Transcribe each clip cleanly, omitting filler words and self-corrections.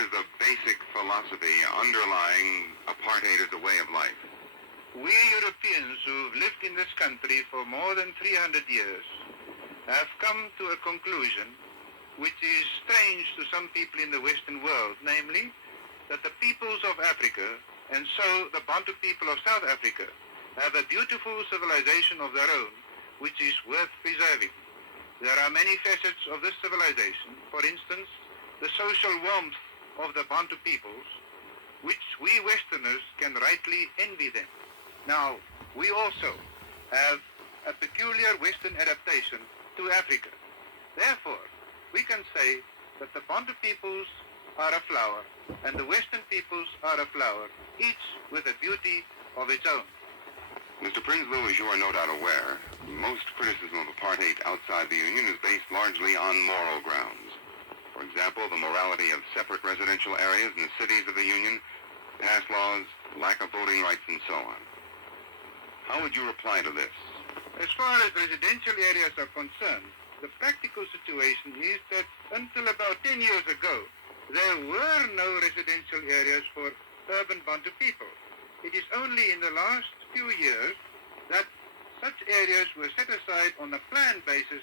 is the basic philosophy underlying apartheid as a way of life? We Europeans who've lived in this country for more than 300 years have come to a conclusion which is strange to some people in the Western world, namely that the peoples of Africa, and so the Bantu people of South Africa, have a beautiful civilization of their own, which is worth preserving. There are many facets of this civilization, for instance, the social warmth of the Bantu peoples, which we Westerners can rightly envy them. Now, we also have a peculiar Western adaptation to Africa. Therefore, we can say that the Bantu peoples are a flower and the Western peoples are a flower, each with a beauty of its own. Mr. Prinsloo, as you are no doubt aware, most criticism of apartheid outside the Union is based largely on moral grounds. For example, the morality of separate residential areas in the cities of the Union, past laws, lack of voting rights, and so on. How would you reply to this? As far as residential areas are concerned, the practical situation is that until about 10 years ago, there were no residential areas for urban Bantu people. It is only in the last few years that such areas were set aside on a planned basis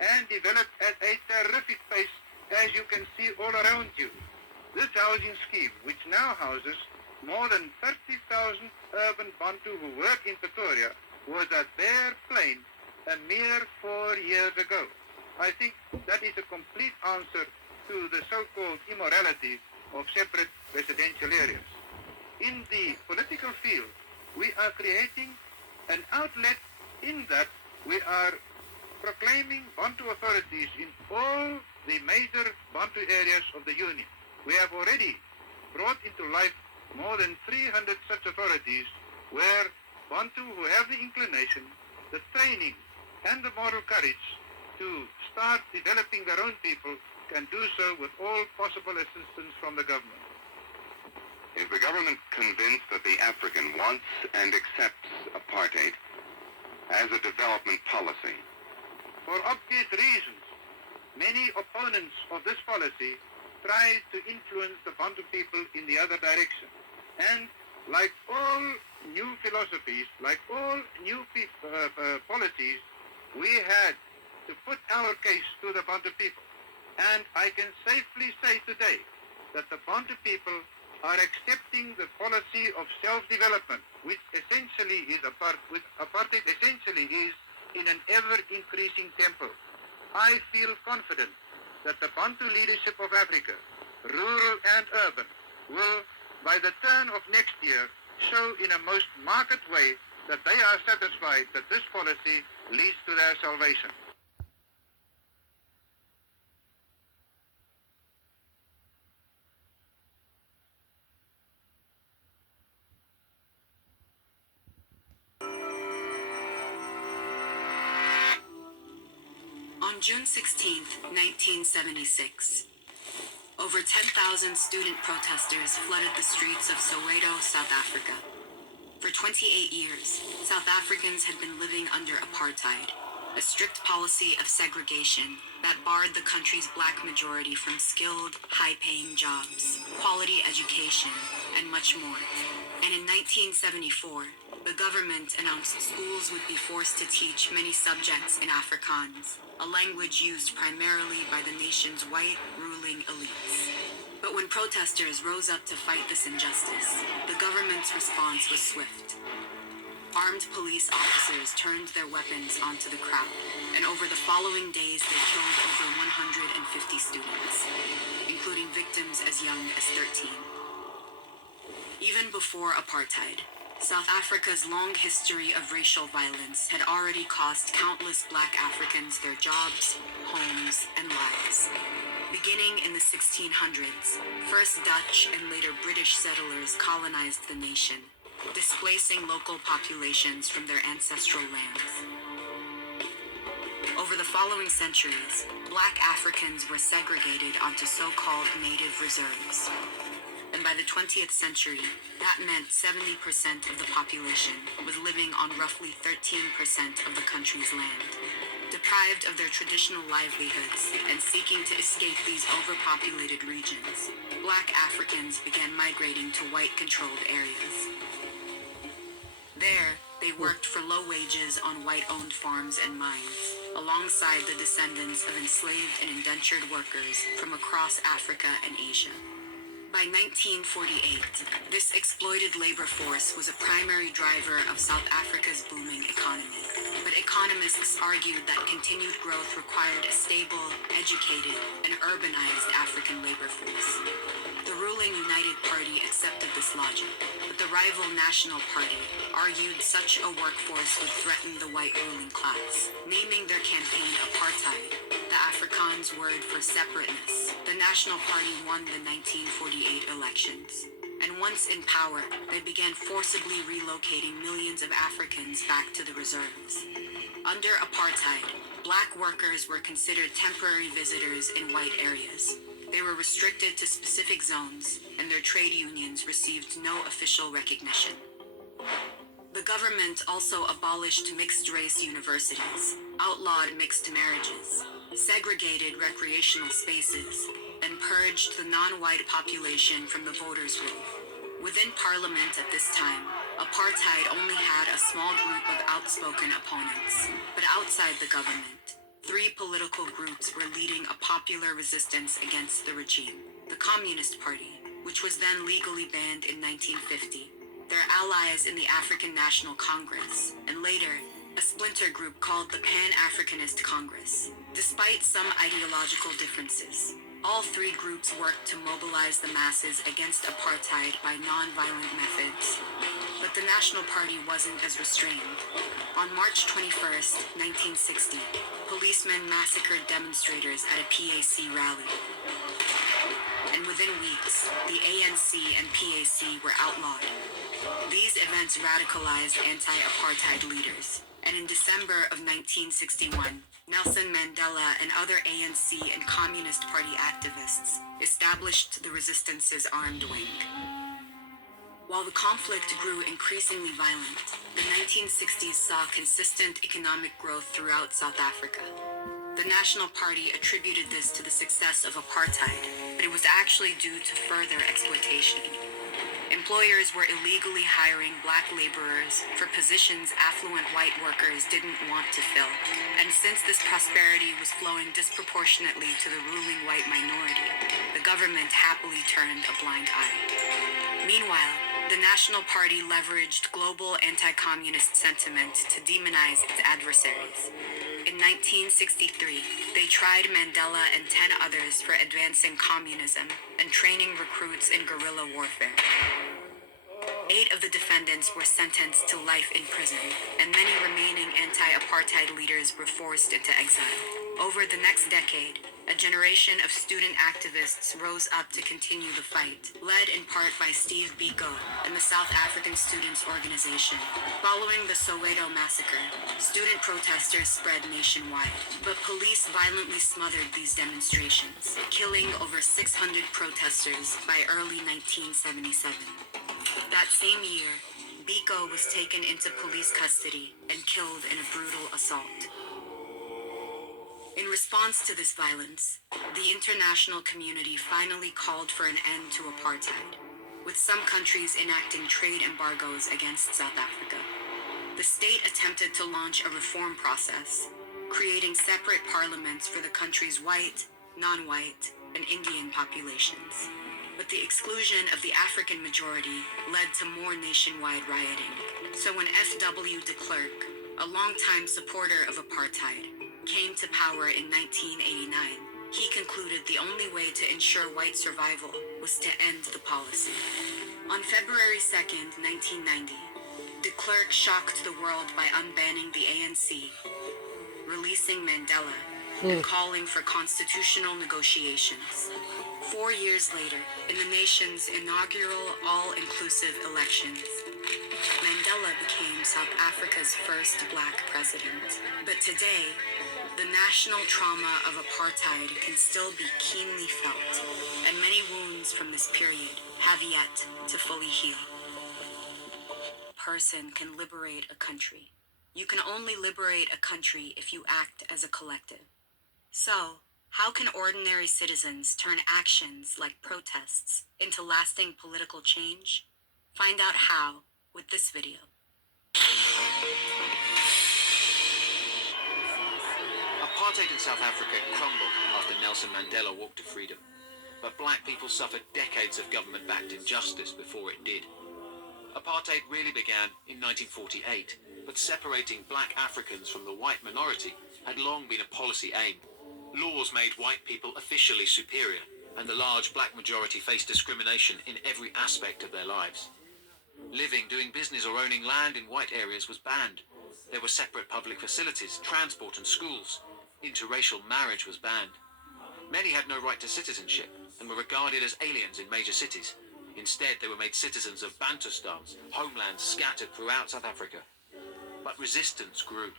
and developed at a terrific pace, as you can see all around you. This housing scheme, which now houses more than 30,000 urban Bantu who work in Pretoria, was a bare plane a mere 4 years ago. I think that is a complete answer to the so-called immorality of separate residential areas. In the political field, we are creating an outlet in that we are proclaiming Bantu authorities in all the major Bantu areas of the Union. We have already brought into life more than 300 such authorities where Bantu who have the inclination, the training, and the moral courage to start developing their own people can do so with all possible assistance from the government. Is the government convinced that the African wants and accepts apartheid as a development policy? For obvious reasons, many opponents of this policy try to influence the Bantu people in the other direction. And like all new philosophies, like all new policies, we had to put our case to the Bantu people. And I can safely say today that the Bantu people are accepting the policy of self-development, which essentially is apartheid essentially is in an ever-increasing tempo. I feel confident that the Bantu leadership of Africa, rural and urban, will, by the turn of next year, show in a most marked way that they are satisfied that this policy leads to their salvation. On June 16, 1976, over 10,000 student protesters flooded the streets of Soweto, South Africa. For 28 years, South Africans had been living under apartheid, a strict policy of segregation that barred the country's black majority from skilled, high-paying jobs, quality education, and much more. And in 1974, the government announced schools would be forced to teach many subjects in Afrikaans, a language used primarily by the nation's white, ruling elites. But when protesters rose up to fight this injustice, the government's response was swift. Armed police officers turned their weapons onto the crowd, and over the following days they killed over 150 students, including victims as young as 13. Even before apartheid, South Africa's long history of racial violence had already cost countless black Africans their jobs, homes, and lives. Beginning in the 1600s, first Dutch and later British settlers colonized the nation, displacing local populations from their ancestral lands. Over the following centuries, black Africans were segregated onto so-called native reserves. And by the 20th century, that meant 70% of the population was living on roughly 13% of the country's land. Deprived of their traditional livelihoods and seeking to escape these overpopulated regions, Black Africans began migrating to white-controlled areas. There, they worked for low wages on white-owned farms and mines, alongside the descendants of enslaved and indentured workers from across Africa and Asia. By 1948, this exploited labor force was a primary driver of South Africa's booming economy. But economists argued that continued growth required a stable, educated, and urbanized African labor force. The ruling United Party accepted this logic, but the rival National Party argued such a workforce would threaten the white ruling class, naming their campaign ApartTied, the Afrikaans word for separateness. The National Party won the 1948 elections, and once in power, they began forcibly relocating millions of Africans back to the reserves. Under apartheid, Black workers were considered temporary visitors in white areas. They were restricted to specific zones, and their trade unions received no official recognition. The government also abolished mixed-race universities, outlawed mixed marriages, segregated recreational spaces, and purged the non-white population from the voters' roll. Within Parliament at this time, apartheid only had a small group of outspoken opponents, but outside the government, three political groups were leading a popular resistance against the regime. The Communist Party, which was then legally banned in 1950, their allies in the African National Congress, and later, a splinter group called the Pan-Africanist Congress. Despite some ideological differences, all three groups worked to mobilize the masses against apartheid by non-violent methods. But the National Party wasn't as restrained. On March 21st, 1960, policemen massacred demonstrators at a PAC rally. And within weeks, the ANC and PAC were outlawed. These events radicalized anti-apartheid leaders, and in December of 1961, Nelson Mandela and other ANC and Communist Party activists established the resistance's armed wing. While the conflict grew increasingly violent, the 1960s saw consistent economic growth throughout South Africa. The National Party attributed this to the success of apartheid, but it was actually due to further exploitation. Employers were illegally hiring Black laborers for positions affluent white workers didn't want to fill. And since this prosperity was flowing disproportionately to the ruling white minority, the government happily turned a blind eye. Meanwhile, the National Party leveraged global anti-communist sentiment to demonize its adversaries. In 1963, they tried Mandela and 10 others for advancing communism and training recruits in guerrilla warfare. 8 of the defendants were sentenced to life in prison, and many remaining anti-apartheid leaders were forced into exile. Over the next decade, a generation of student activists rose up to continue the fight, led in part by Steve Biko and the South African Students' Organization. Following the Soweto massacre, student protesters spread nationwide, but police violently smothered these demonstrations, killing over 600 protesters by early 1977. That same year, Biko was taken into police custody and killed in a brutal assault. In response to this violence, the international community finally called for an end to apartheid, with some countries enacting trade embargoes against South Africa. The state attempted to launch a reform process, creating separate parliaments for the country's white, non-white, and Indian populations. But the exclusion of the African majority led to more nationwide rioting. So when F.W. de Klerk, a longtime supporter of apartheid, came to power in 1989, he concluded the only way to ensure white survival was to end the policy. On February 2nd, 1990, de Klerk shocked the world by unbanning the ANC, releasing Mandela, and calling for constitutional negotiations. 4 years later, in the nation's inaugural all-inclusive elections, Mandela became South Africa's first Black president. But today, the national trauma of apartheid can still be keenly felt, and many wounds from this period have yet to fully heal. A person can liberate a country, You can only liberate a country if you act as a collective. So, how can ordinary citizens turn actions like protests into lasting political change? Find out how with this video. Apartheid in South Africa crumbled after Nelson Mandela walked to freedom. But black people suffered decades of government-backed injustice before it did. Apartheid really began in 1948, but separating black Africans from the white minority had long been a policy aim. Laws made white people officially superior, and the large black majority faced discrimination in every aspect of their lives. Living, doing business or owning land in white areas was banned. There were separate public facilities, transport and schools. Interracial marriage was banned. Many had no right to citizenship and were regarded as aliens in major cities. Instead, they were made citizens of Bantustans, homelands scattered throughout South Africa. But resistance grew.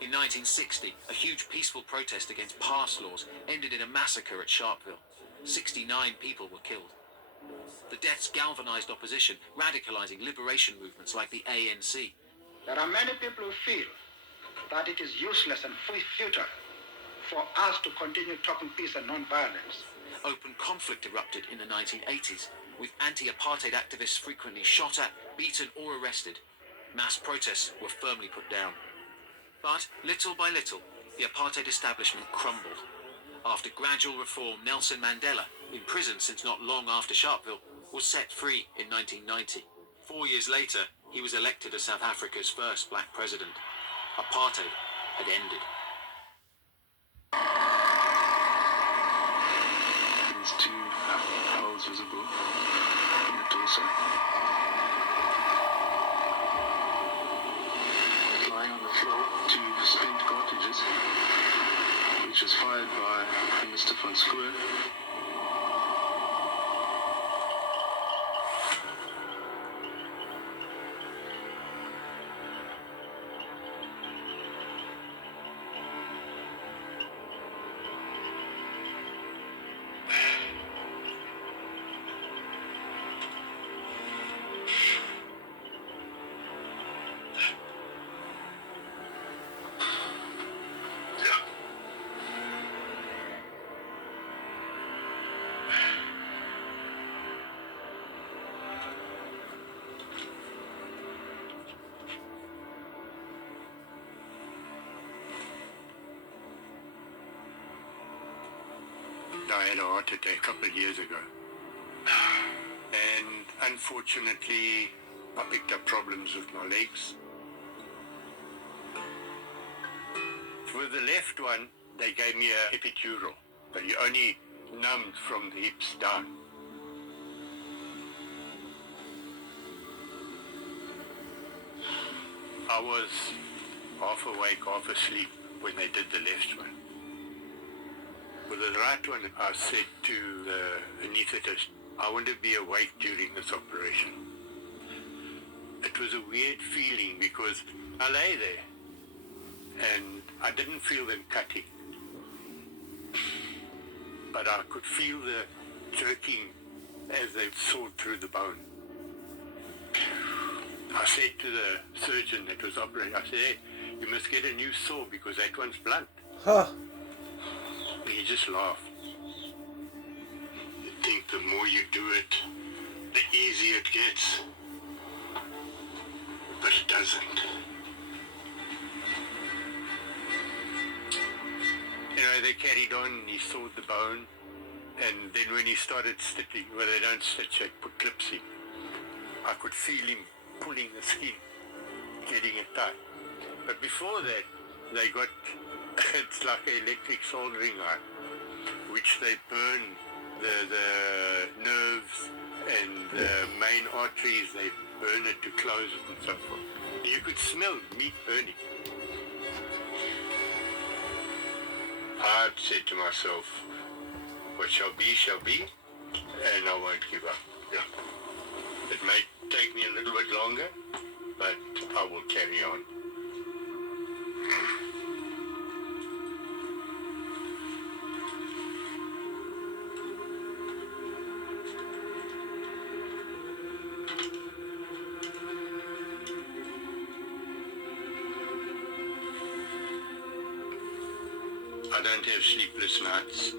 In 1960, a huge peaceful protest against past laws ended in a massacre at Sharpeville. 69 people were killed. The deaths galvanized opposition, radicalizing liberation movements like the ANC. There are many people who feel that it is useless and futile for us to continue talking peace and non-violence. Open conflict erupted in the 1980s, with anti-apartheid activists frequently shot at, beaten or arrested. Mass protests were firmly put down. But little by little, the apartheid establishment crumbled. After gradual reform, Nelson Mandela, in prison since not long after Sharpeville, was set free in 1990. 4 years later, he was elected as South Africa's first black president. Apartheid had ended. These two holes visible in the torso. Lying on the floor, two spent cartridges, which was fired by Mr. van Schoor. I had a heart attack a couple of years ago. And unfortunately, I picked up problems with my legs. For the left one, they gave me an epidural, but you only numbed from the hips down. I was half awake, half asleep when they did the left one. With the right one, I said to the anaesthetist, I want to be awake during this operation. It was a weird feeling because I lay there and I didn't feel them cutting. But I could feel the jerking as they sawed through the bone. I said to the surgeon that was operating, I said, hey, you must get a new saw because that one's blunt. He just laughed. You think the more you do it, the easier it gets. But it doesn't. Anyway, they carried on, he sawed the bone, and then when he started stitching, well, they don't stitch, they put clips in. I could feel him pulling the skin, getting it tight. But before that, they got, it's like an electric soldering iron, which they burn the nerves and the main arteries, they burn it to close it and so forth. You could smell meat burning. I said to myself, what shall be, and I won't give up. Yeah. It may take me a little bit longer, but I will carry on. I don't have sleepless nights.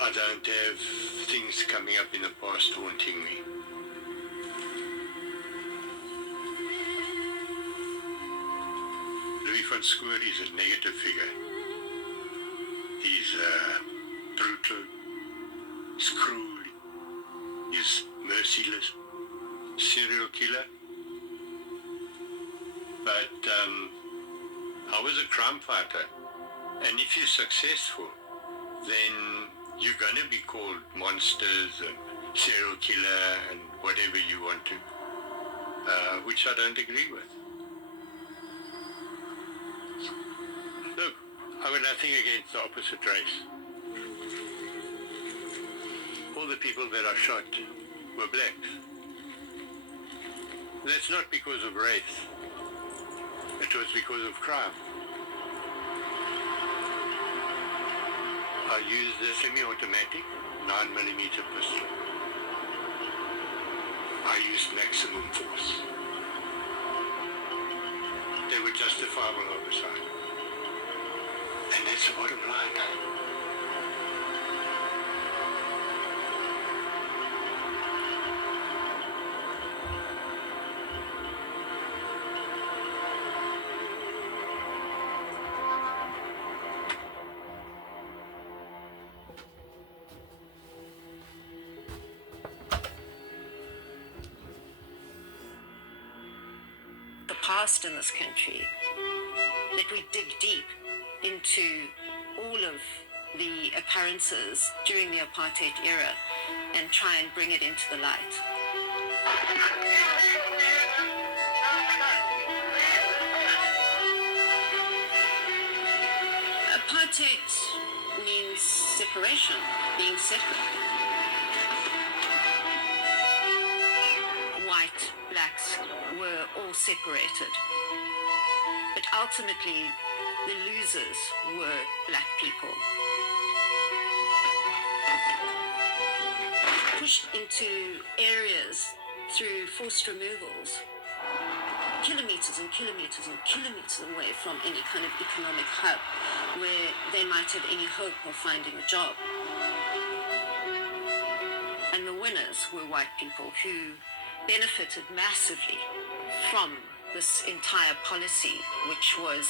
I don't have things coming up in the past haunting me. Louis van Schoor is a negative figure. He's brutal, he's cruel, he's merciless, serial killer. But I was a crime fighter, and if you're successful, then you're going to be called monsters and serial killer and whatever you want to, which I don't agree with. Look, I've got nothing against the opposite race. All the people that I shot were blacks. That's not because of race. It was because of crime. I used a semi-automatic 9mm pistol. I used maximum force. They were justifiable homicide. And that's the bottom line. The past in this country, that we dig deep into all of the occurrences during the apartheid era and try and bring it into the light. Apartheid means separation, being separate. White, blacks were all separated. But ultimately, the losers were black people. Pushed into areas through forced removals, kilometers and kilometers and kilometers away from any kind of economic hub where they might have any hope of finding a job. And the winners were white people who benefited massively from this entire policy, which was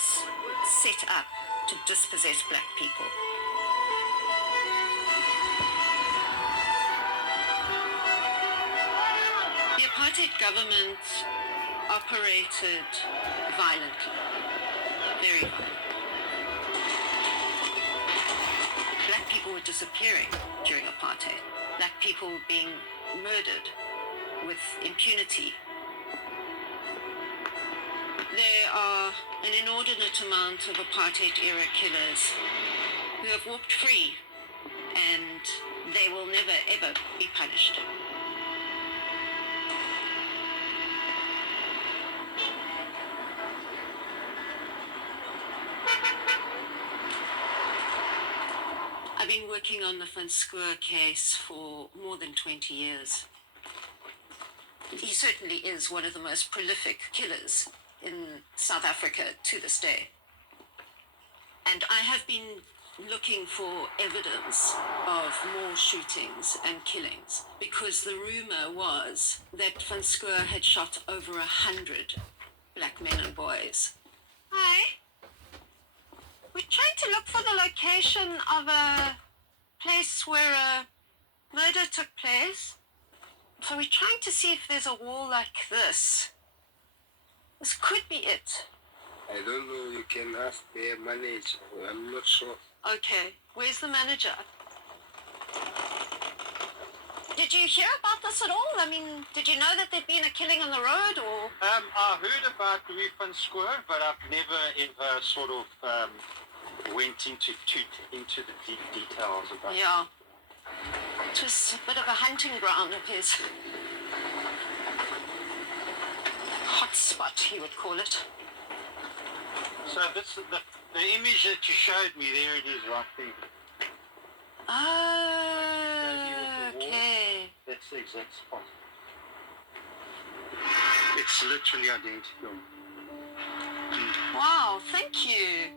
set up to dispossess black people. The apartheid government operated violently, very violently. Black people were disappearing during apartheid. Black people were being murdered with impunity. There are an inordinate amount of apartheid-era killers who have walked free, and they will never, ever be punished. I've been working on the Van Schoor case for more than 20 years. He certainly is one of the most prolific killers in South Africa to this day. And I have been looking for evidence of more shootings and killings because the rumor was that Van Schoor had shot over 100 black men and boys. Hi. We're trying to look for the location of a place where a murder took place. So we're trying to see if there's a wall like this. This could be it. I don't know, you can ask their manager, I'm not sure. Okay, where's the manager? Did you hear about this at all? I mean, did you know that there'd been a killing on the road, or? I heard about Louis van Schoor, but I've never ever sort of went into the deep details about it. Yeah. It was a bit of a hunting ground of his. Hot spot, he would call it. So this the image that you showed me, there it is right there. Oh, okay. That's the exact spot. It's literally identical. Wow, thank you.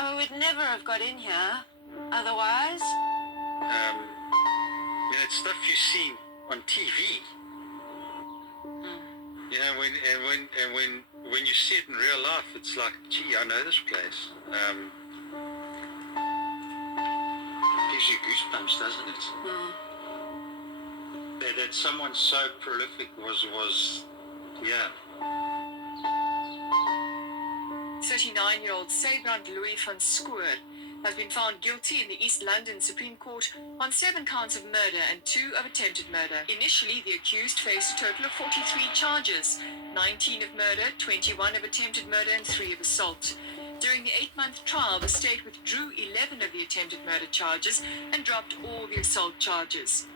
I would never have got in here otherwise. It's stuff you see on TV. You know, when you see it in real life, it's like, gee, I know this place. Gives you goosebumps, doesn't it? That someone so prolific was, yeah. 39-year-old Sabrand Louis van Schoor has been found guilty in the East London Supreme Court on 7 counts of murder and 2 of attempted murder. Initially, the accused faced a total of 43 charges, 19 of murder, 21 of attempted murder, and 3 of assault. During the 8-month trial, the state withdrew 11 of the attempted murder charges and dropped all the assault charges.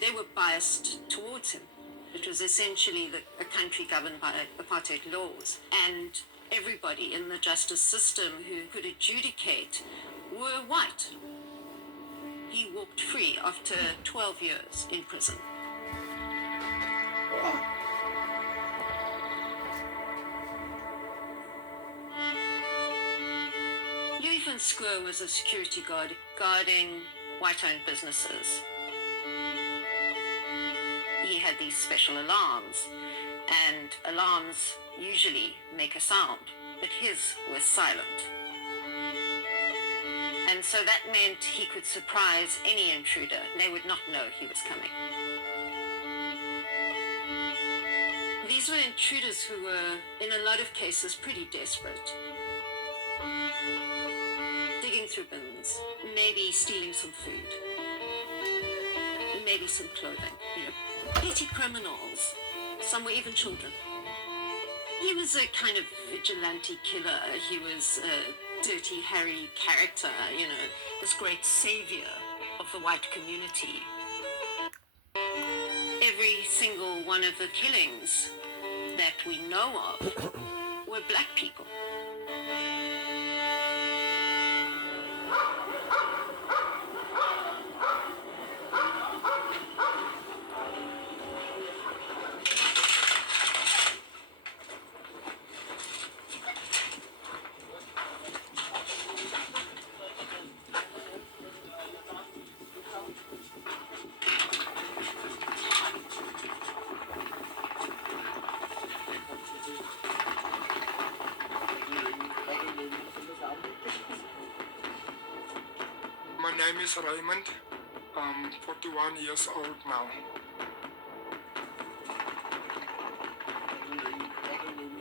They were biased towards him. It was essentially a country governed by apartheid laws, and everybody in the justice system who could adjudicate were white. He walked free after 12 years in prison. Louis van Schoor was a security guard guarding white-owned businesses. He had these special alarms, and alarms usually make a sound, but his was silent. And so that meant he could surprise any intruder. They would not know he was coming. These were intruders who were, in a lot of cases, pretty desperate. Digging through bins, maybe stealing some food, maybe some clothing, petty criminals. Some were even children. He was a kind of vigilante killer. He was a Dirty Harry character, this great savior of the white community. Every single one of the killings that we know of were black people. My name is Raymond. I'm 41 years old now.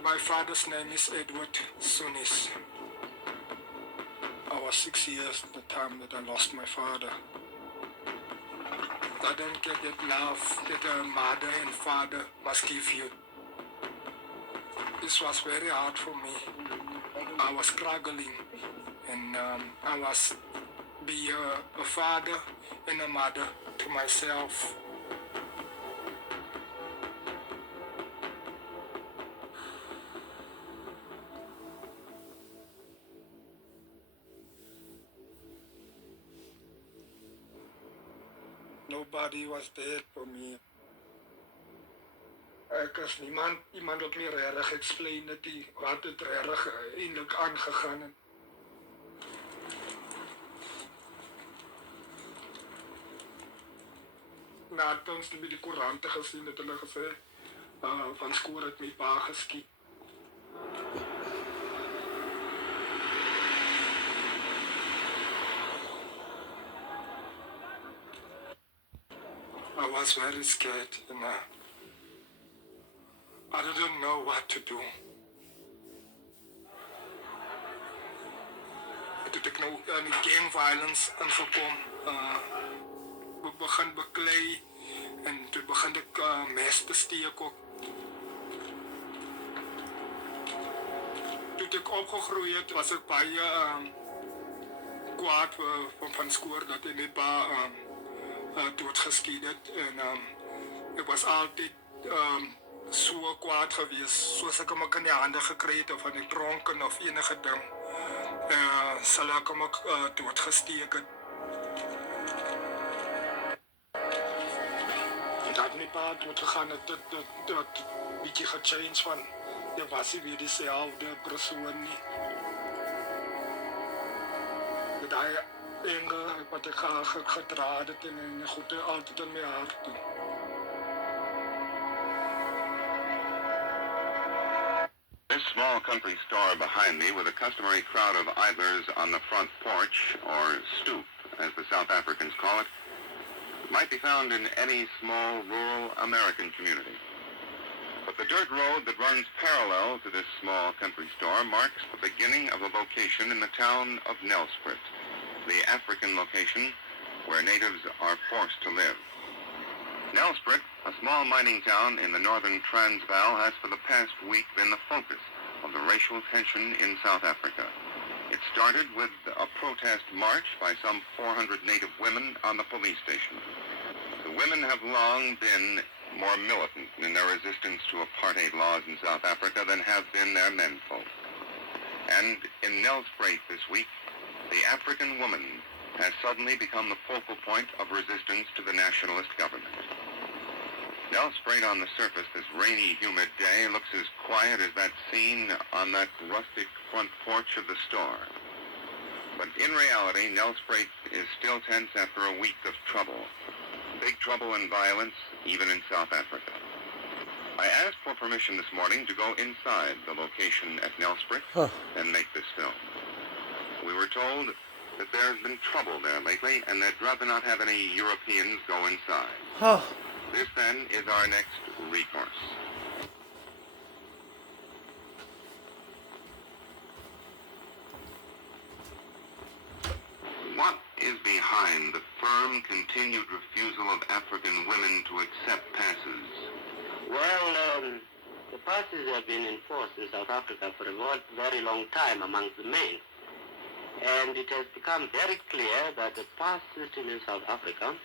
My father's name is Edward Sunis. I was 6 years at the time that I lost my father. I don't get that love that a mother and father must give you. This was very hard for me. I was struggling, and I was be a father and a mother to myself. Nobody was there for me. Ek is iemand wat nie regtig explain het wat het regtig eintlik aangegaan het. Nadat ons by die koerante gesien het hulle gesê van Schoor het my pa geskiet. I was very scared, and I didn't know what to do. Toe ek nou in die gang violence ingekom, ek begin beklei, en toe begin ek mes te steek ook. Toe ek opgegroei het, was ek baie kwaad van Schoor dat hy net doodgeskiet het, en ek was altyd so kwaad gewees, soos ek hom in die hande gekry het, of aan die dronken of enige ding, sal ek hom doodgesteek het. Dat die pad wat gegaan het, dit bietjie gechange van, jy was nie weer dieselfde persoon nie. Daai enge wat ek gedra het en goed altyd in my hart toe. This small country store behind me, with a customary crowd of idlers on the front porch, or stoop, as the South Africans call it, might be found in any small rural American community. But the dirt road that runs parallel to this small country store marks the beginning of a location in the town of Nelspruit, the African location where natives are forced to live. Nelspruit, a small mining town in the northern Transvaal, has for the past week been the focus of the racial tension in South Africa. It started with a protest march by some 400 native women on the police station. The women have long been more militant in their resistance to apartheid laws in South Africa than have been their menfolk. And in Nelspruit this week, the African woman has suddenly become the focal point of resistance to the nationalist government. Nelspruit on the surface, this rainy, humid day, looks as quiet as that scene on that rustic front porch of the store. But in reality, Nelspruit is still tense after a week of trouble. Big trouble and violence, even in South Africa. I asked for permission this morning to go inside the location at Nelspruit and make this film. We were told that there's been trouble there lately, and they'd rather not have any Europeans go inside. This, then, is our next recourse. What is behind the firm, continued refusal of African women to accept passes? Well, the passes have been enforced in South Africa for a very long time among the men. And it has become very clear that the pass system in South Africa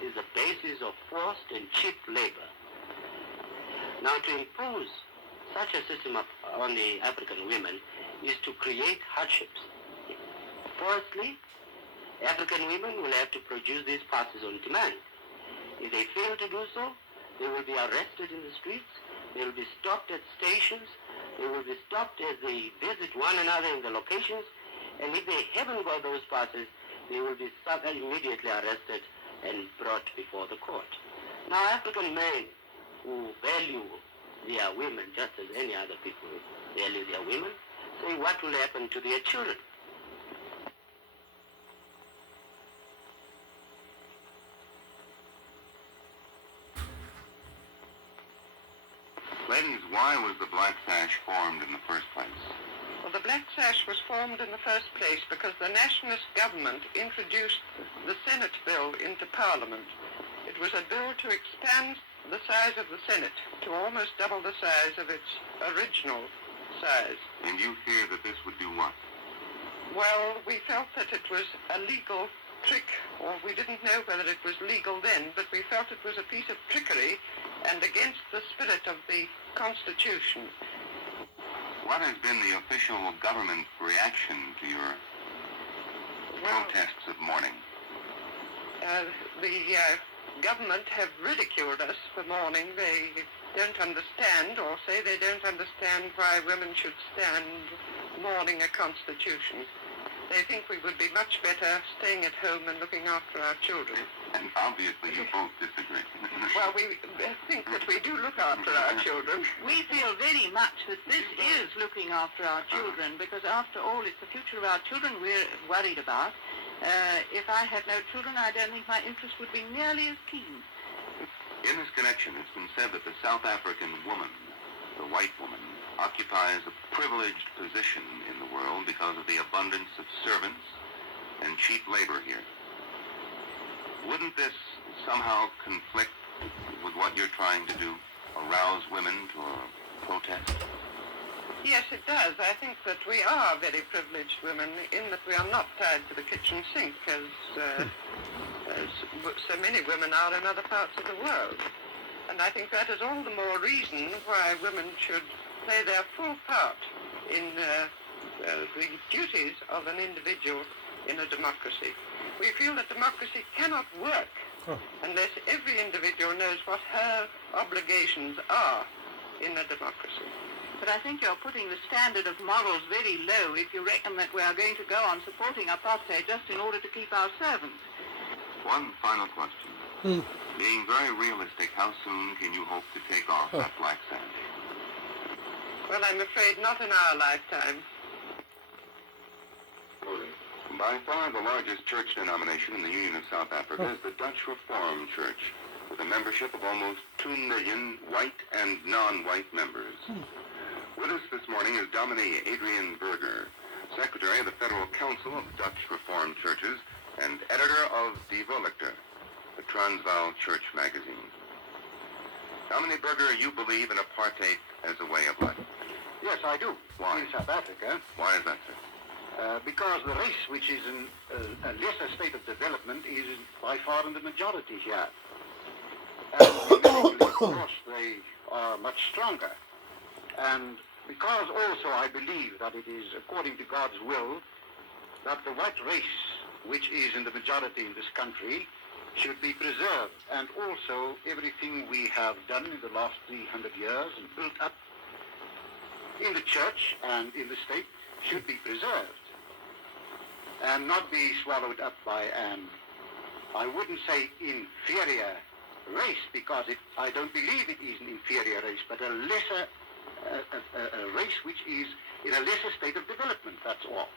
is the basis of forced and cheap labor. Now, to impose such a system on the African women is to create hardships. Firstly, African women will have to produce these passes on demand. If they fail to do so, they will be arrested in the streets, they will be stopped at stations, they will be stopped as they visit one another in the locations, and if they haven't got those passes, they will be immediately arrested and brought before the court. Now, African men who value their women just as any other people value their women, say what will happen to their children. Ladies, why was the Black Sash formed in the first place? Well, the Black Sash was formed in the first place because the nationalist government introduced the Senate bill into Parliament. It was a bill to expand the size of the Senate to almost double the size of its original size. And you fear that this would do what? Well, we felt that it was a legal trick, or we didn't know whether it was legal then, but we felt it was a piece of trickery and against the spirit of the Constitution. What has been the official government reaction to your protests of mourning? The government have ridiculed us for mourning. They don't understand, or say they don't understand, why women should stand mourning a constitution. They think we would be much better staying at home and looking after our children. And obviously you both disagree. Well, we think that we do look after our children. We feel very much that this is looking after our children, because after all, it's the future of our children we're worried about. If I had no children, I don't think my interest would be nearly as keen. In this connection, it's been said that the South African woman, the white woman, occupies a privileged position in the world because of the abundance of servants and cheap labor here. Wouldn't this somehow conflict with what you're trying to do, arouse women to a protest? Yes, it does. I think that we are very privileged women in that we are not tied to the kitchen sink as so many women are in other parts of the world. And I think that is all the more reason why women should play their full part in the duties of an individual in a democracy. We feel that democracy cannot work unless every individual knows what her obligations are in a democracy. But I think you're putting the standard of morals very low if you reckon that we are going to go on supporting apartheid just in order to keep our servants. One final question. Being very realistic, how soon can you hope to take off that black sand? Well, I'm afraid not in our lifetime. By far the largest church denomination in the Union of South Africa is the Dutch Reformed Church, with a membership of almost 2 million white and non-white members. With us this morning is Dominee Adrian Berger, Secretary of the Federal Council of Dutch Reformed Churches and editor of Die Volkte, the Transvaal Church magazine. Dominee Berger, you believe in apartheid as a way of life? Yes, I do. Why? In South Africa. Why is that, sir? Because the race which is in a lesser state of development is by far in the majority here. And numerically, of course, they are much stronger. And because also I believe that it is according to God's will that the white race, which is in the majority in this country, should be preserved. And also everything we have done in the last 300 years and built up in the church and in the state should be preserved and not be swallowed up by an, I wouldn't say inferior race, because I don't believe it is an inferior race, but a lesser a race which is in a lesser state of development, that's all.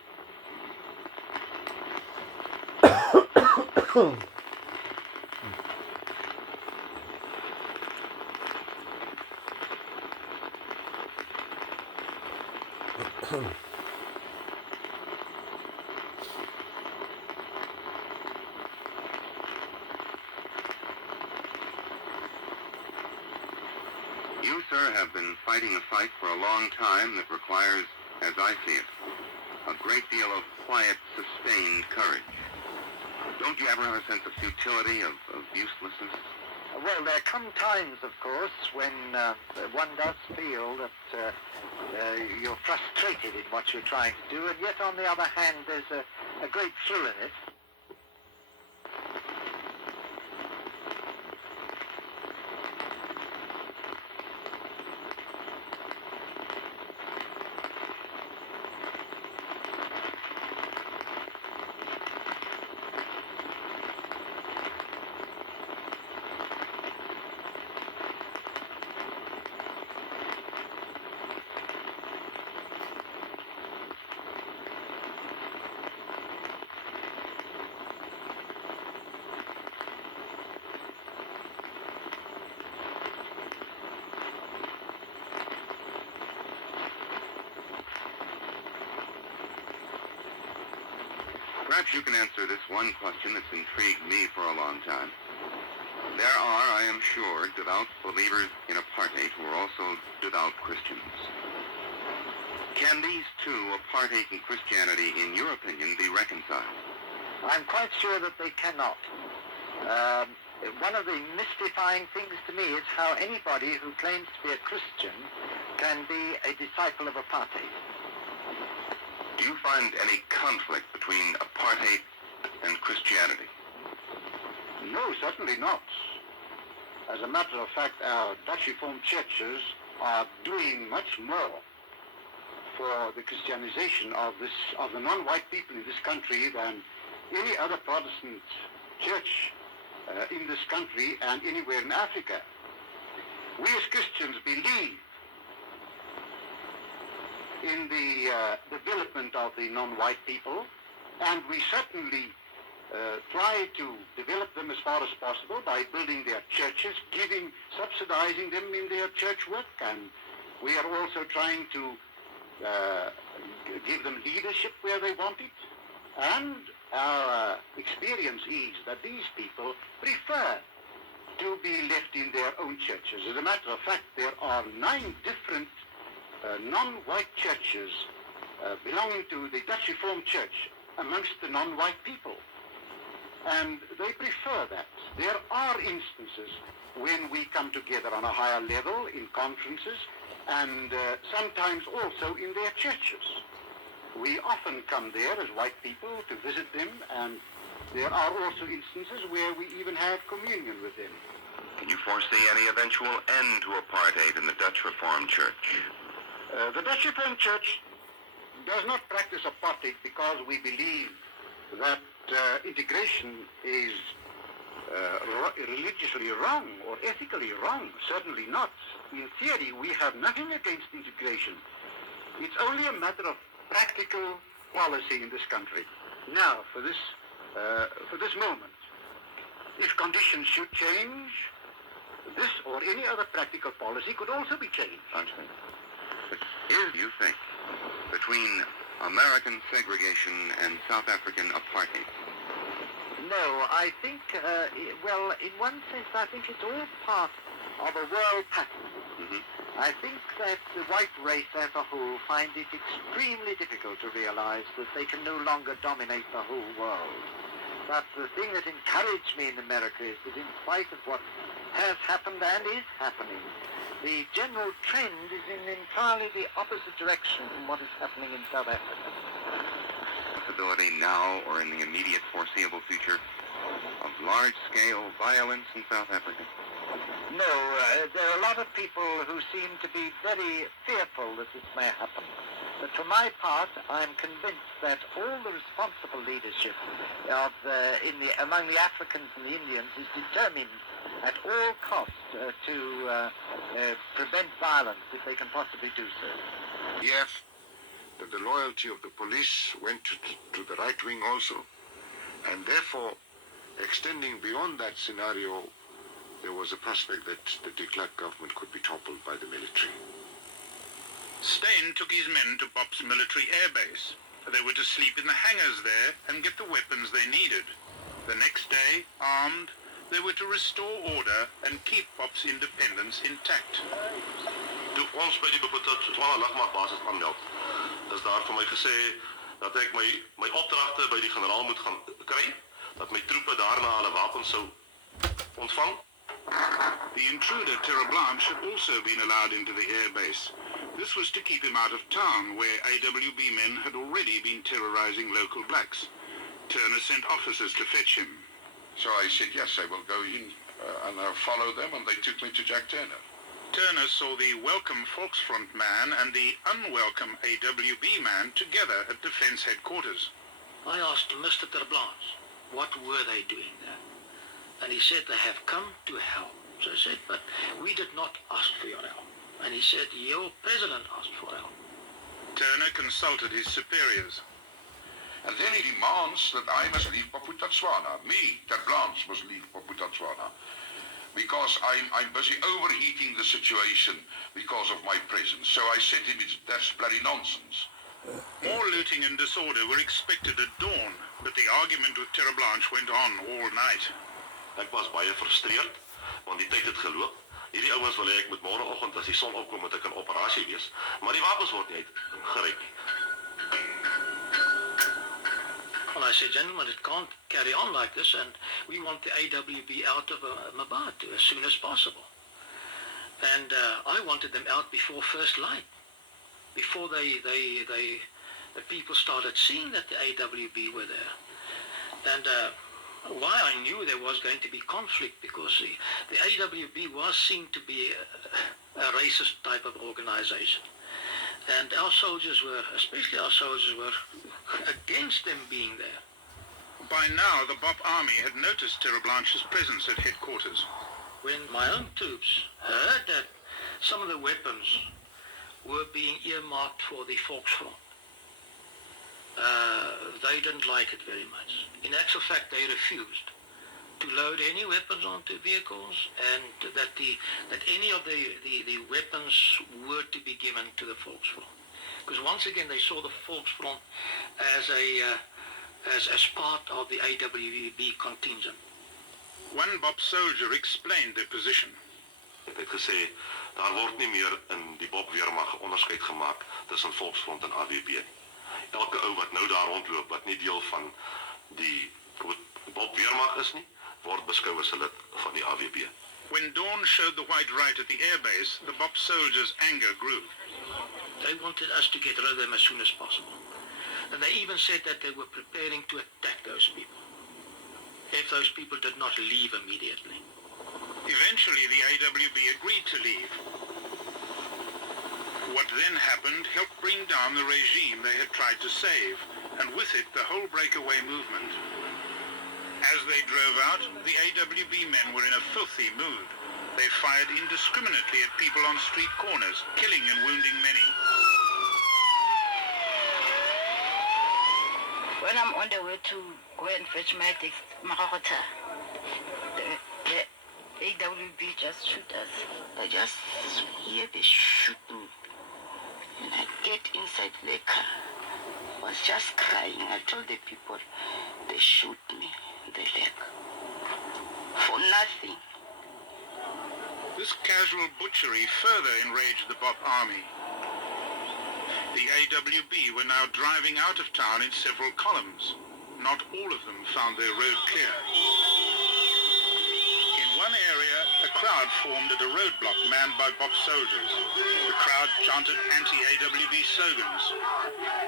You, sir, have been fighting a fight for a long time that requires, as I see it, a great deal of quiet, sustained courage. Don't you ever have a sense of futility, of uselessness? Well, there come times, of course, when one does feel that you're frustrated in what you're trying to do, and yet, on the other hand, there's a great thrill in it. Perhaps you can answer this one question that's intrigued me for a long time. There are, I am sure, devout believers in apartheid who are also devout Christians. Can these two, apartheid and Christianity, in your opinion, be reconciled? I'm quite sure that they cannot. One of the mystifying things to me is how anybody who claims to be a Christian can be a disciple of apartheid. Do you find any conflict between apartheid and Christianity? No, certainly not. As a matter of fact, our Dutch Reformed churches are doing much more for the Christianization of the non-white people in this country than any other Protestant church in this country and anywhere in Africa. We as Christians believe in the development of the non-white people, and we certainly try to develop them as far as possible by building their churches, subsidizing them in their church work, and we are also trying to give them leadership where they want it. And our experience is that these people prefer to be left in their own churches. As a matter of fact, there are 9 different non-white churches belonging to the Dutch Reformed Church amongst the non-white people. And they prefer that. There are instances when we come together on a higher level in conferences and sometimes also in their churches. We often come there as white people to visit them, and there are also instances where we even have communion with them. Can you foresee any eventual end to apartheid in the Dutch Reformed Church? The Dutch Reformed Church does not practice apartheid because we believe that integration is religiously wrong or ethically wrong. Certainly not. In theory, we have nothing against integration. It's only a matter of practical policy in this country. Now, for this moment, if conditions should change, this or any other practical policy could also be changed. But is, you think, between American segregation and South African apartheid? No, I think, well, in one sense, I think it's all part of a world pattern. I think that the white race as a whole find it extremely difficult to realize that they can no longer dominate the whole world. But the thing that encouraged me in America is that in spite of what has happened and is happening, the general trend is in entirely the opposite direction from what is happening in South Africa. Possibility now or in the immediate foreseeable future of large-scale violence in South Africa? No, there are a lot of people who seem to be very fearful that this may happen. But for my part, I'm convinced that all the responsible leadership among the Africans and the Indians is determined at all costs to prevent violence if they can possibly do so. Yes, that the loyalty of the police went to the right wing also, and therefore, extending beyond that scenario, there was a prospect that the de Klerk government could be toppled by the military. Steyn took his men to Bop's military airbase. They were to sleep in the hangars there and get the weapons they needed. The next day, armed, they were to restore order and keep Bop's independence intact. Toe ons by die Bophuthatswana lugmagbasis aanmeld, is daar vir my gesê dat ek my opdragte by die generaal moet gaan kry, dat my troepe daarna hulle wapens sou ontvang. The intruder, Terre Blanche, had also been allowed into the airbase. This was to keep him out of town, where AWB men had already been terrorizing local blacks. Turner sent officers to fetch him. So I said, yes, I will go in and follow them, and they took me to Jack Turner. Turner saw the welcome Volksfront man and the unwelcome AWB man together at Defence Headquarters. I asked Mr. Terre Blanche, what were they doing there? And he said, they have come to help. So I said, but we did not ask for your help. And he said, your president asked for help. Turner consulted his superiors. And then he demands that I must leave Bophuthatswana. Me, Terre Blanche, must leave Bophuthatswana. Because I'm busy overheating the situation because of my presence. So I said to him, that's bloody nonsense. More looting and disorder were expected at dawn, but the argument with Terre Blanche went on all night. Ek was baie frustreerd, want die tyd het geloop. Hierdie ouens wil hê ek moet môreoggend as die son opkom moet ek in operasie wees, maar die wapens word nie uitgereik nie. Well, I said, gentlemen, it can't carry on like this, and we want the AWB out of Mabat as soon as possible. And I wanted them out before first light, before the people started seeing that the AWB were there. And why I knew there was going to be conflict, because the AWB was seen to be a racist type of organization. And our soldiers were, especially our soldiers, were against them being there. By now, the Bop army had noticed Terre Blanche's presence at headquarters. When my own troops heard that some of the weapons were being earmarked for the Volksfront, they didn't like it very much. In actual fact, they refused to load any weapons onto vehicles, and that any of the weapons were to be given to the Volksfront. Because once again, they saw the Volksfront as part of the AWB contingent. One Bop soldier explained their position. Ek het gesê, daar word nie meer in die Bop weermag onderskeid gemaak tussen Volksfront en AWB nie. Elke ou wat nou daar rondloop wat nie deel van die Bop weermag is nie, word beskou as 'n lid van die AWB. When dawn showed the white right at the airbase, the Bop soldiers' anger grew. They wanted us to get rid of them as soon as possible. And they even said that they were preparing to attack those people if those people did not leave immediately. Eventually, AWB agreed to leave. What then happened helped bring down the regime they had tried to save, and with it the whole breakaway movement. As they drove out, the AWB men were in a filthy mood. They fired indiscriminately at people on street corners, killing and wounding many. When I'm on the way to go and fetch my text, Marahota, the AWB just shoot us. I just hear the shooting. And I get inside the car. I was just crying. I told the people, they shoot me in the leg. For nothing. This casual butchery further enraged the Bop army. The AWB were now driving out of town in several columns. Not all of them found their road clear. In one area, a crowd formed at a roadblock manned by Bop soldiers. The crowd chanted anti-AWB slogans.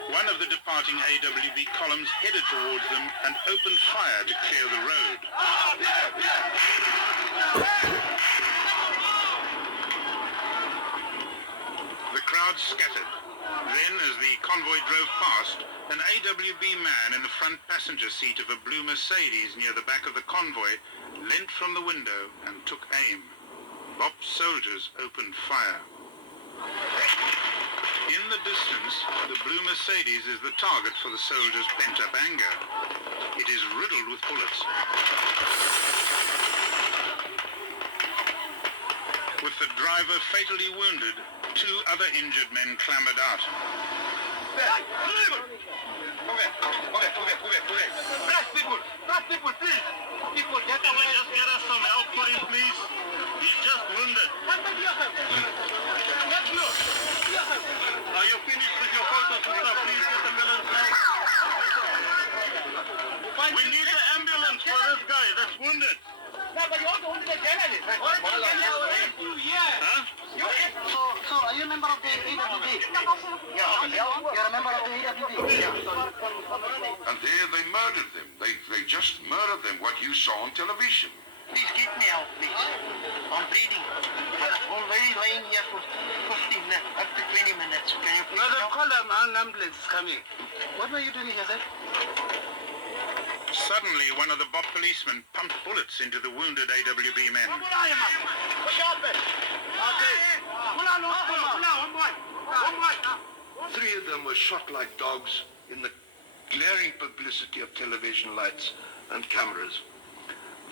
One of the departing AWB columns headed towards them and opened fire to clear the road. The crowd scattered. Then, as the convoy drove past, an AWB man in the front passenger seat of a blue Mercedes near the back of the convoy leant from the window and took aim. Bop soldiers opened fire. In the distance, the blue Mercedes is the target for the soldiers' pent-up anger. It is riddled with bullets. With the driver fatally wounded, two other injured men clambered out. Press people, please. People, get away. Just get us some help for him, please. He's just wounded. Are you finished with your photos and stuff? Please get the ambulance now. We need the ambulance for this guy that's wounded. No, but you also wounded a journalist. Huh? So are you a member of the AWB? Yeah. You're a member of the AWB? Yeah. And there they murdered them. They just murdered them, what you saw on television. Please get me out, please. I'm bleeding. I'm already laying here for 15 minutes, up to 20 minutes. Can you please? No, they've called an ambulance coming. What were you doing here, sir? Suddenly, one of the Bop policemen pumped bullets into the wounded AWB men. Three of them were shot like dogs in the glaring publicity of television lights and cameras.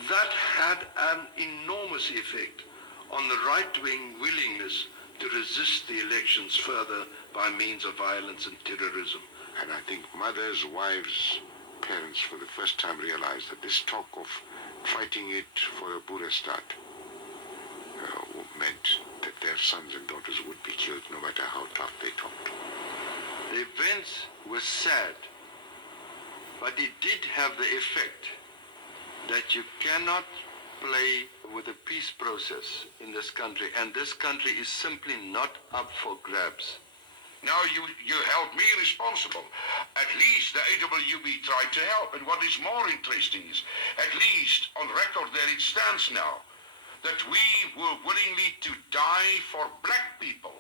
That had an enormous effect on the right-wing willingness to resist the elections further by means of violence and terrorism. And I think mothers, wives, parents for the first time realized that this talk of fighting it for a Buddha start meant that their sons and daughters would be killed no matter how tough they talked. The events were sad, but it did have the effect that you cannot play with the peace process in this country, and this country is simply not up for grabs. Now you held me responsible. At least the AWB tried to help. And what is more interesting is, at least on record there it stands now, that we were willingly to die for black people,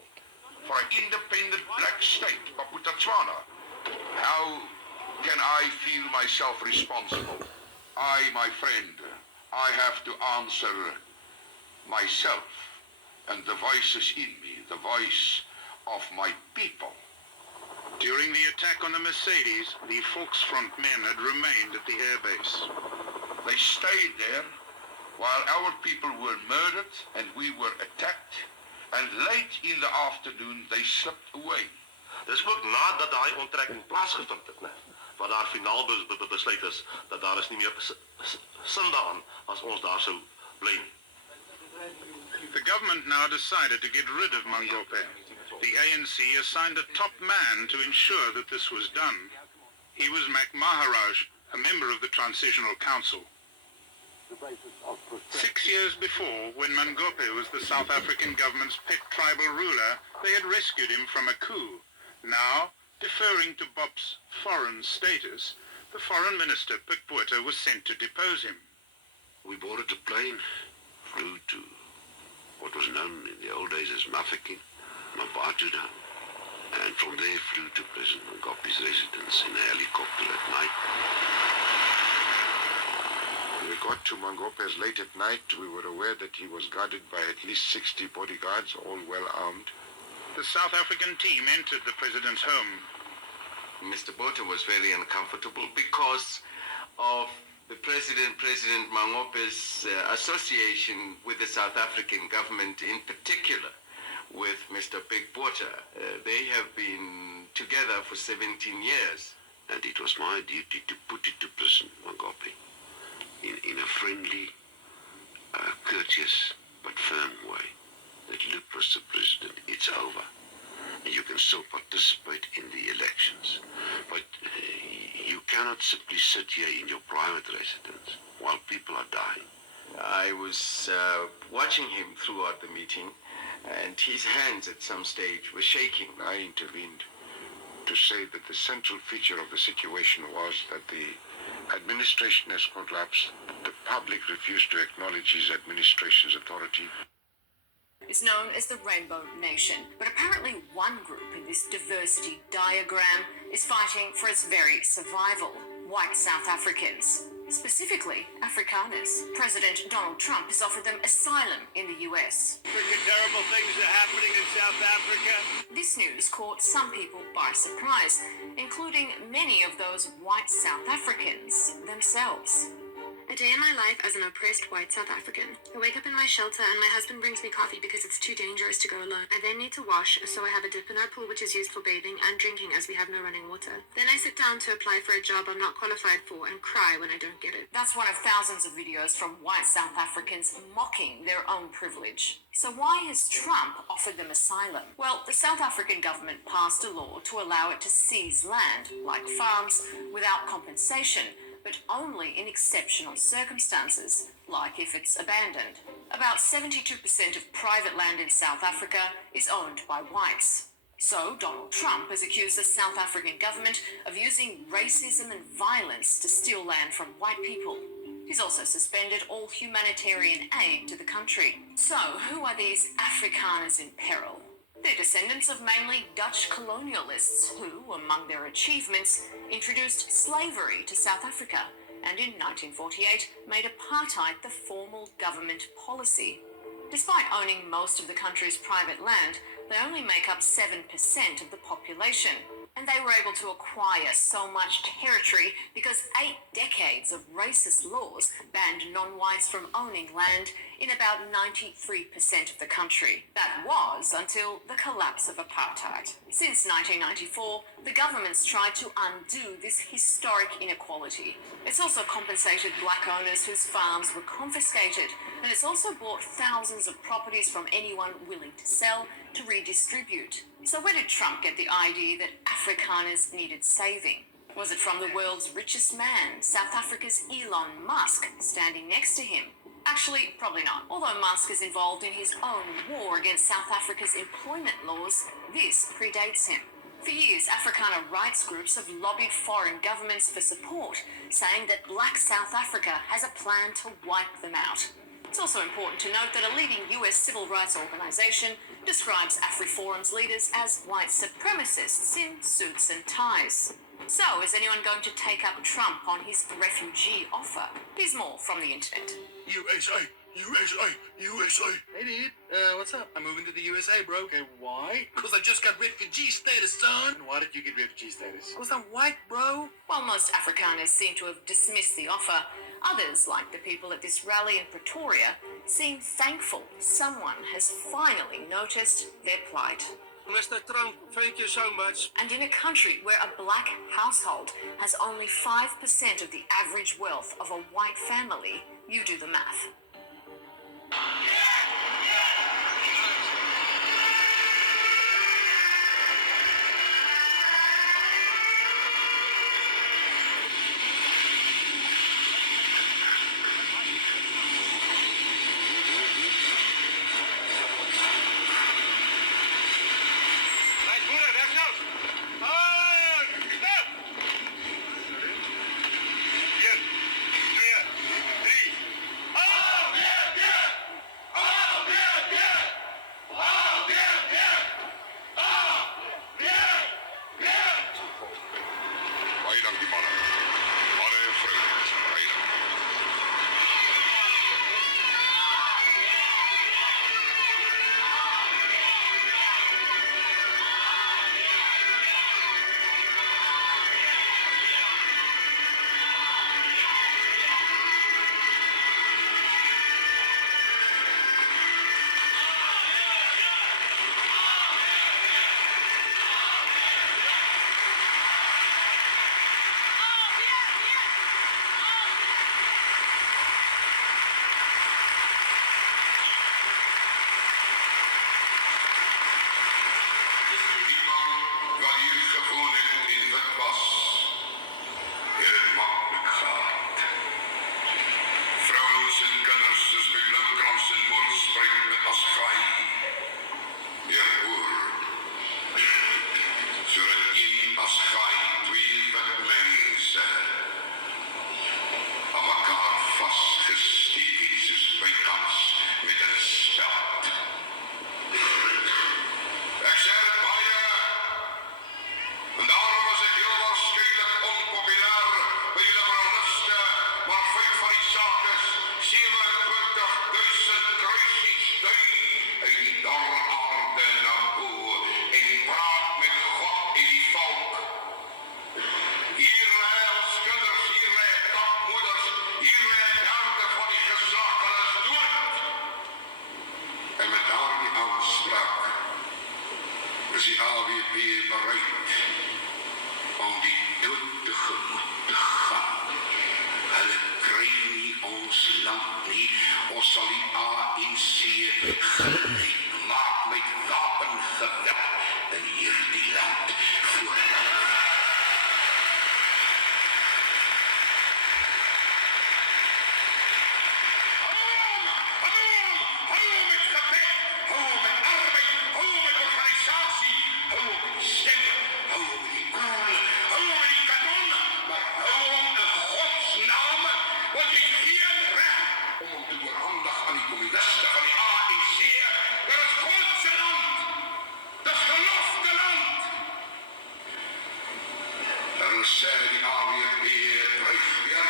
for an independent black state, Botswana. How can I feel myself responsible? I, my friend, I have to answer myself and the voices in me, the voice of my people. During the attack on the Mercedes, the Volksfront men had remained at the airbase. They stayed there while our people were murdered and we were attacked, and late in the afternoon they slipped away. Dis ook nadat daai onttrekking plaasgevind het, né? Wat daar finaal besluit is dat daar is nie meer sin daaraan as ons daar sou bly nie. The government now decided to get rid of Mangope. The ANC assigned a top man to ensure that this was done. He was Mac Maharaj, a member of the Transitional Council. 6 years before, when Mangope was the South African government's pet tribal ruler, they had rescued him from a coup. Now, deferring to Bop's foreign status, the foreign minister, Pickwater, was sent to depose him. We boarded a plane, flew to Mrs. Mafeking, Mabatuda, and from there flew to President Mugabe's residence in a helicopter at night. When we got to Mangopes late at night, we were aware that he was guarded by at least 60 bodyguards, all well armed. The South African team entered the president's home. Mr. Botha was very uncomfortable because of the President Mangopes' association with the South African government, in particular with Mr. Big Botha. They have been together for 17 years. And it was my duty to put it to President Mugabe in a friendly, courteous, but firm way. That, look, Mr. President, it's over. You can still participate in the elections. But you cannot simply sit here in your private residence while people are dying. I was watching him throughout the meeting, and his hands at some stage were shaking. I intervened to say that the central feature of the situation was that the administration has collapsed. The public refused to acknowledge his administration's authority. Is known as the Rainbow Nation, but apparently one group in this diversity diagram is fighting for its very survival: white South Africans, specifically Afrikaners. President Donald Trump has offered them asylum in the US. Freaking terrible things are happening in South Africa. This news caught some people by surprise, including many of those white South Africans themselves. A day in my life as an oppressed white South African. I wake up in my shelter and my husband brings me coffee because it's too dangerous to go alone. I then need to wash, so I have a dip in our pool which is used for bathing and drinking as we have no running water. Then I sit down to apply for a job I'm not qualified for and cry when I don't get it. That's one of thousands of videos from white South Africans mocking their own privilege. So why has Trump offered them asylum? Well, the South African government passed a law to allow it to seize land, like farms, without compensation, but only in exceptional circumstances, like if it's abandoned. About 72% of private land in South Africa is owned by whites. So Donald Trump has accused the South African government of using racism and violence to steal land from white people. He's also suspended all humanitarian aid to the country. So who are these Afrikaners in peril? They're descendants of mainly Dutch colonialists who, among their achievements, introduced slavery to South Africa and in 1948 made apartheid the formal government policy. Despite owning most of the country's private land, they only make up 7% of the population. And they were able to acquire so much territory because 8 decades of racist laws banned non-whites from owning land in about 93% of the country. That was until the collapse of apartheid. Since 1994, the government's tried to undo this historic inequality. It's also compensated black owners whose farms were confiscated, and it's also bought thousands of properties from anyone willing to sell to redistribute. So where did Trump get the idea that Afrikaners needed saving? Was it from the world's richest man, South Africa's Elon Musk, standing next to him? Actually, probably not. Although Musk is involved in his own war against South Africa's employment laws, this predates him. For years, Afrikaner rights groups have lobbied foreign governments for support, saying that black South Africa has a plan to wipe them out. It's also important to note that a leading US civil rights organization describes AfriForum's leaders as white supremacists in suits and ties. So, is anyone going to take up Trump on his refugee offer? Here's more from the internet. USA, USA, USA. Hey, dude. What's up? I'm moving to the USA, bro. Okay, why? Because I just got refugee status, son. And why did you get refugee status? Because I'm white, bro. While most Afrikaners seem to have dismissed the offer, others, like the people at this rally in Pretoria, seem thankful someone has finally noticed their plight. Mr. Trump, thank you so much. And in a country where a black household has only 5% of the average wealth of a white family, you do the math. is die AWP bereid om die dood tegemoet te gaan. Hulle kry nie ons land nie. Ons sal die ANC gereed maak met wapengeweld in hierdie land voor hulle. Sê die AWP terug weer.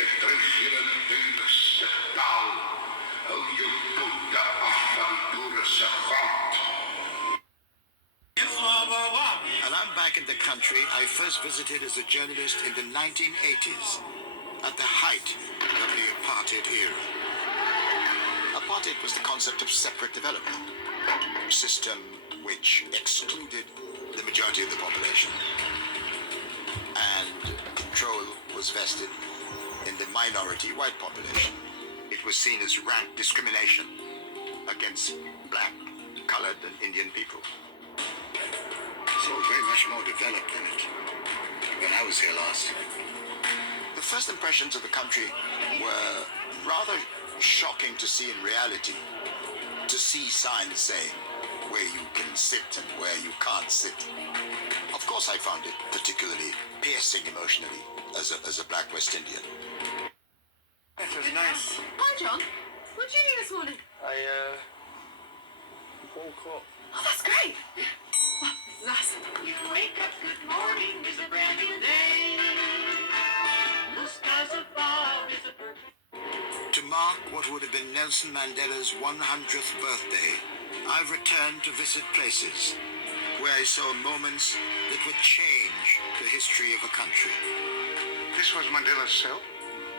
Ek terug julle duidelikste taal. Hou jou pote af van Doris' grond. And I'm back in the country I first visited as a journalist in the 1980s, at the height of the apartheid era. Apartheid was the concept of separate development, a system which excluded the majority of the population, and control was vested in the minority white population. It was seen as rank discrimination against black, colored, and Indian people. So very much more developed than it when I was here last. The first impressions of the country were rather shocking to see in reality, to see signs saying where you can sit and where you can't sit. Of course, I found it particularly piercing emotionally as a black West Indian. That was nice. Hi, John. What did you do this morning? I woke up. Oh, that's great. Well, that's... You wake up, good morning, is a brand new day. Blue skies above is a perfect... To mark what would have been Nelson Mandela's 100th birthday, I've returned to visit places where I saw moments that would change the history of a country. This was Mandela's cell?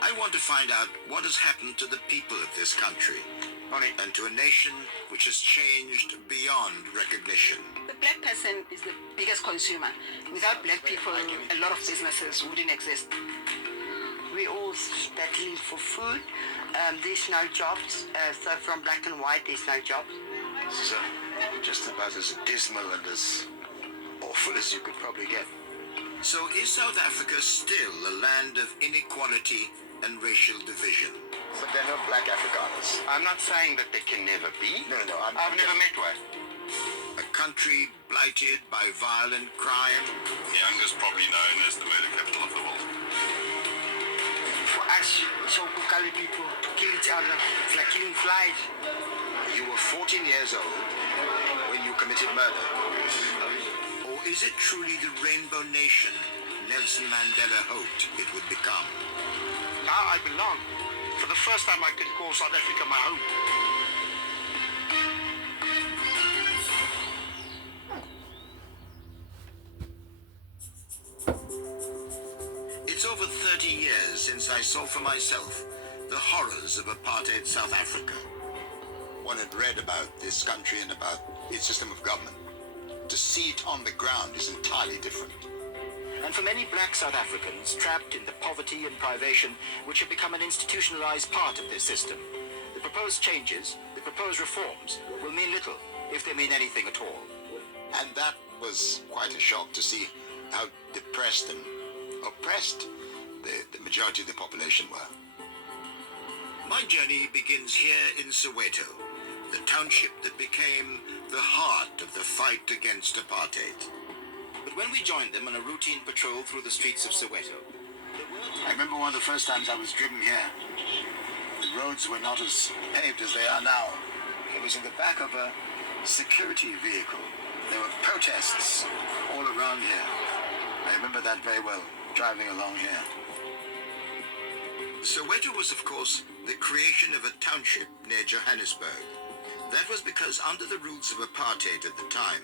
I want to find out what has happened to the people of this country, and to a nation which has changed beyond recognition. The black person is the biggest consumer. Without black people, a lot of businesses wouldn't exist. We're all battling for food. There's no jobs. So from black and white, there's no jobs. This is just about as dismal and as awful as you could probably get. So is South Africa still a land of inequality and racial division? But they're not black Afrikaners. I'm not saying that they can never be. No, I've never met one. A country blighted by violent crime. Young is probably known as the murder capital of the world. For us, so-called colored people kill each other. It's like killing flies. You were 14 years old when you committed murder. Or is it truly the Rainbow Nation Nelson Mandela hoped it would become? Now I belong. For the first time I can call South Africa my home. It's over 30 years since I saw for myself the horrors of apartheid South Africa. One had read about this country and about its system of government. To see it on the ground is entirely different. And for many black South Africans trapped in the poverty and privation which have become an institutionalized part of this system, the proposed changes, the proposed reforms, will mean little, if they mean anything at all. And that was quite a shock to see how depressed and oppressed the majority of the population were. My journey begins here in Soweto, the township that became the heart of the fight against apartheid. But when we joined them on a routine patrol through the streets of Soweto, I remember one of the first times I was driven here. The roads were not as paved as they are now. It was in the back of a security vehicle. There were protests all around here. I remember that very well, driving along here. Soweto was, of course, the creation of a township near Johannesburg. That was because under the rules of apartheid at the time,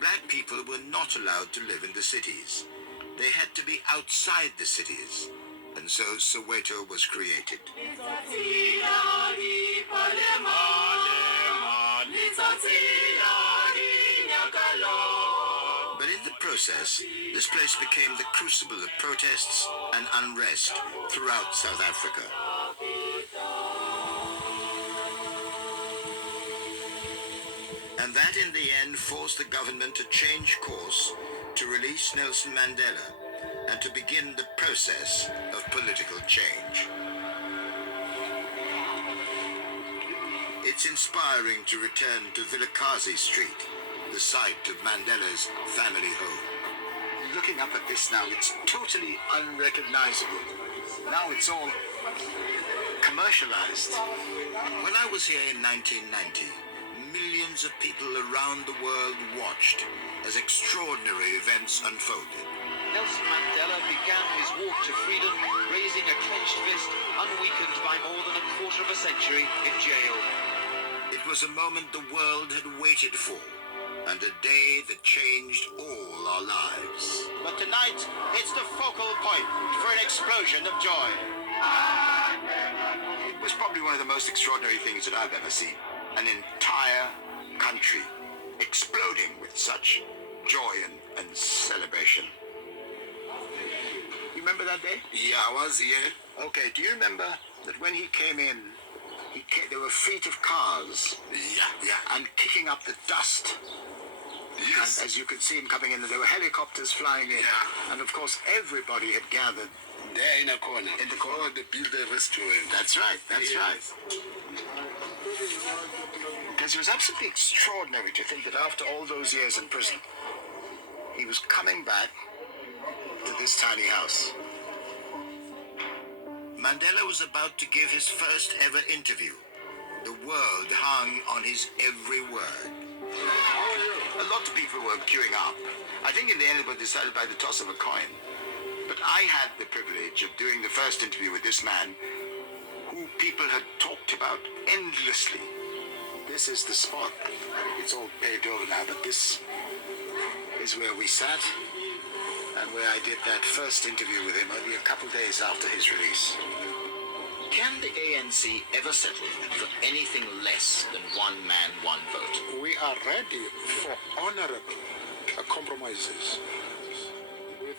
black people were not allowed to live in the cities. They had to be outside the cities, and so Soweto was created. But in the process, this place became the crucible of protests and unrest throughout South Africa. And that in the end forced the government to change course, to release Nelson Mandela, and to begin the process of political change. It's inspiring to return to Vilakazi Street, the site of Mandela's family home. Looking up at this now, it's totally unrecognizable. Now it's all commercialized. When I was here in 1990, millions of people around the world watched as extraordinary events unfolded. Nelson Mandela began his walk to freedom, raising a clenched fist, unweakened by more than a quarter of a century in jail. It was a moment the world had waited for, and a day that changed all our lives. But tonight, it's the focal point for an explosion of joy. It was probably one of the most extraordinary things that I've ever seen. An entire country exploding with such joy and celebration. You remember that day? Yeah, I was here. Okay, do you remember that when he came in, there were fleet of cars? Yeah. And kicking up the dust. Yes. And as you could see him coming in, there were helicopters flying in. Yeah. And of course, everybody had gathered. There in a corner. In the corner. Oh, the builder restaurant. That's right, that's right. Because it was absolutely extraordinary to think that after all those years in prison, he was coming back to this tiny house. Mandela was about to give his first ever interview. The world hung on his every word. A lot of people were queuing up. I think in the end it was decided by the toss of a coin. But I had the privilege of doing the first interview with this man who people had talked about endlessly. This is the spot. It's all paved over now, but this is where we sat and where I did that first interview with him only a couple days after his release. Can the ANC ever settle for anything less than one man, one vote? We are ready for honorable compromises.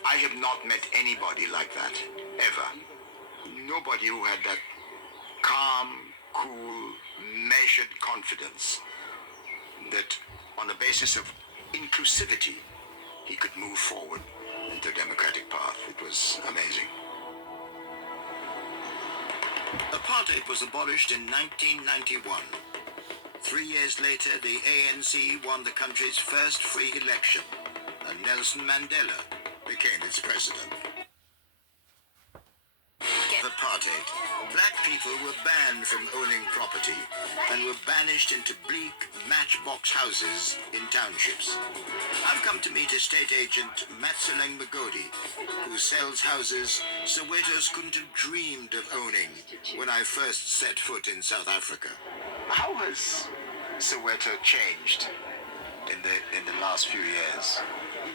I have not met anybody like that, ever. Nobody who had that calm, cool, measured confidence that on the basis of inclusivity, he could move forward into a democratic path. It was amazing. Apartheid was abolished in 1991. 3 years later, the ANC won the country's first free election, and Nelson Mandela became its president. Apartheid. Black people were banned from owning property and were banished into bleak matchbox houses in townships. I've come to meet estate agent Matsaleng Magodi, who sells houses Sowetos couldn't have dreamed of owning when I first set foot in South Africa. How has Soweto changed in the last few years?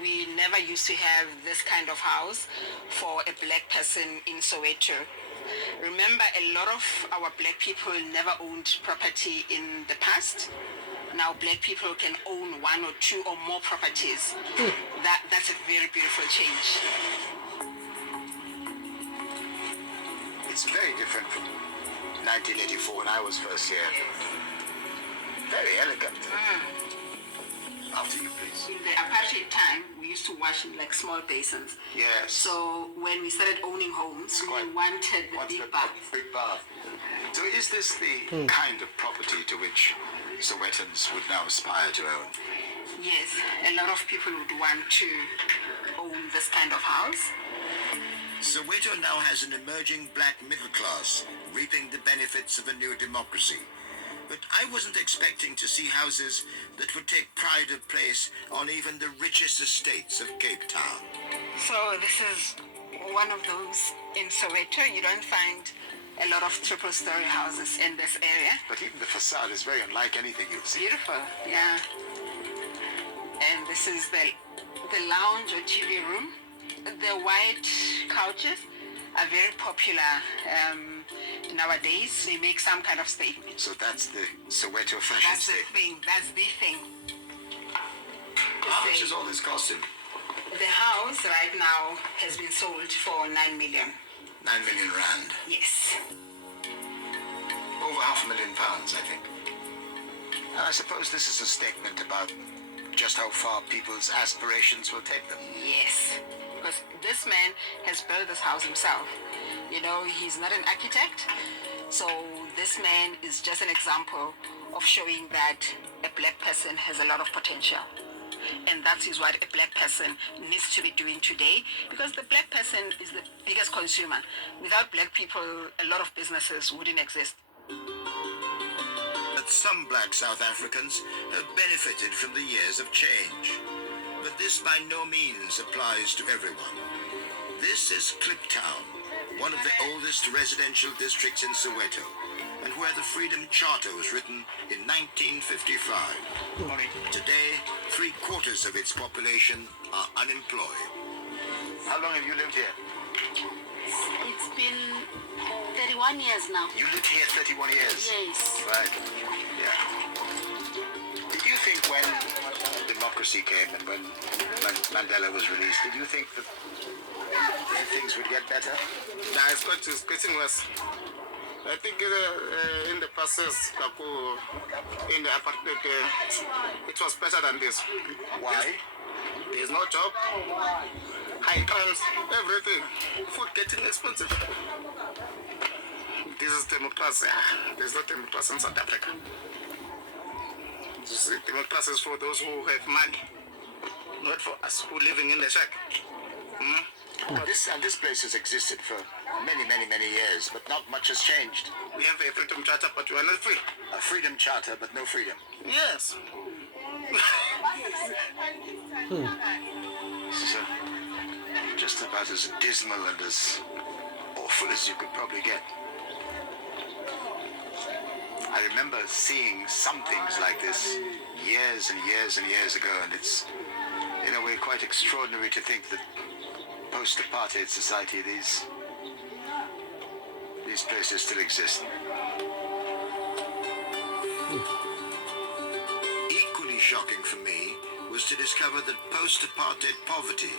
We never used to have this kind of house for a black person in Soweto. Remember, a lot of our black people never owned property in the past. Now black people can own one or two or more properties. That's a very beautiful change. It's very different from 1984 when I was first here. Very elegant. After you, please. In the apartheid time, we used to wash in like small basins. Yes. So when we started owning homes, we wanted the big bath. Big bath. So is this the kind of property to which Sowetans would now aspire to own? Yes, a lot of people would want to own this kind of house. Soweto now has an emerging black middle class, reaping the benefits of a new democracy. But I wasn't expecting to see houses that would take pride of place on even the richest estates of Cape Town. So this is one of those in Soweto. You don't find a lot of triple-story houses in this area. But even the facade is very unlike anything you've seen. Beautiful, yeah. And this is the lounge or TV room. The white couches are very popular. nowadays they make some kind of statement. So that's the Soweto fashion That's the statement. thing. That's the thing. How much is all this costing? The house right now has been sold for 9 million. 9 million rand. Yes. Over £500,000, I think. And I suppose this is a statement about just how far people's aspirations will take them. Yes. Because this man has built this house himself. You know, he's not an architect. So this man is just an example of showing that a black person has a lot of potential. And that is what a black person needs to be doing today, because the black person is the biggest consumer. Without black people, a lot of businesses wouldn't exist. But some black South Africans have benefited from the years of change. But this by no means applies to everyone. This is Kliptown, one of the oldest residential districts in Soweto, and where the Freedom Charter was written in 1955. Today, 3/4 of its population are unemployed. How long have you lived here? It's been 31 years now. You lived here 31 years? Yes. Right. Yeah. Did you think when democracy came and when Mandela was released, did you think that things would get better? Nah, it's getting worse. I think in the process, in the apartheid, it was better than this. Why? There's no job, high crimes, everything. Food getting expensive. This is democracy. There's no democracy in South Africa. Democracy is for those who have money, not for us who living in the shack. This place has existed for many years, but not much has changed. We have a freedom charter, but we are not free. A freedom charter, but no freedom. Yes. This is just about as dismal and as awful as you could probably get. I remember seeing some things like this years and years and years ago, and it's in a way quite extraordinary to think that post-apartheid society, these places still exist. Equally shocking for me was to discover that post-apartheid poverty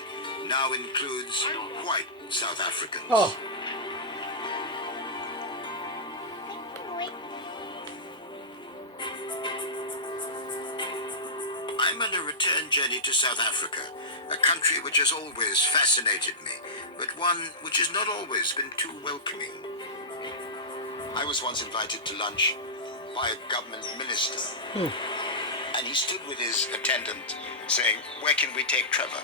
now includes white South Africans. Oh. I'm on a return journey to South Africa, a country which has always fascinated me, but one which has not always been too welcoming. I was once invited to lunch by a government minister, and he stood with his attendant saying, "Where can we take Trevor?"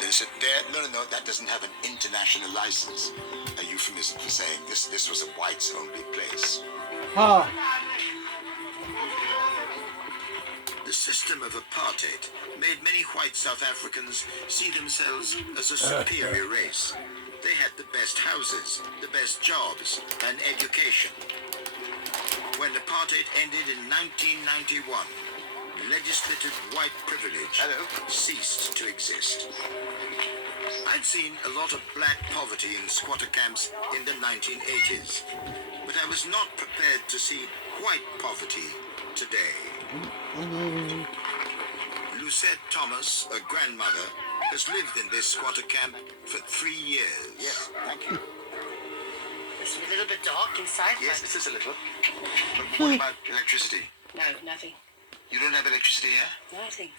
They said, no, that doesn't have an international license. A euphemism for saying this was a whites-only place. The system of apartheid made many white South Africans see themselves as a superior race. They had the best houses, the best jobs, and education. When apartheid ended in 1991, legislative white privilege ceased to exist. I'd seen a lot of black poverty in squatter camps in the 1980s, but I was not prepared to see white poverty today. Lucette Thomas, a grandmother, has lived in this squatter camp for 3 years. Yes, thank you. It's a little bit dark inside. Yes, it is a little. But what about electricity? No, nothing. You don't have electricity here? Nothing.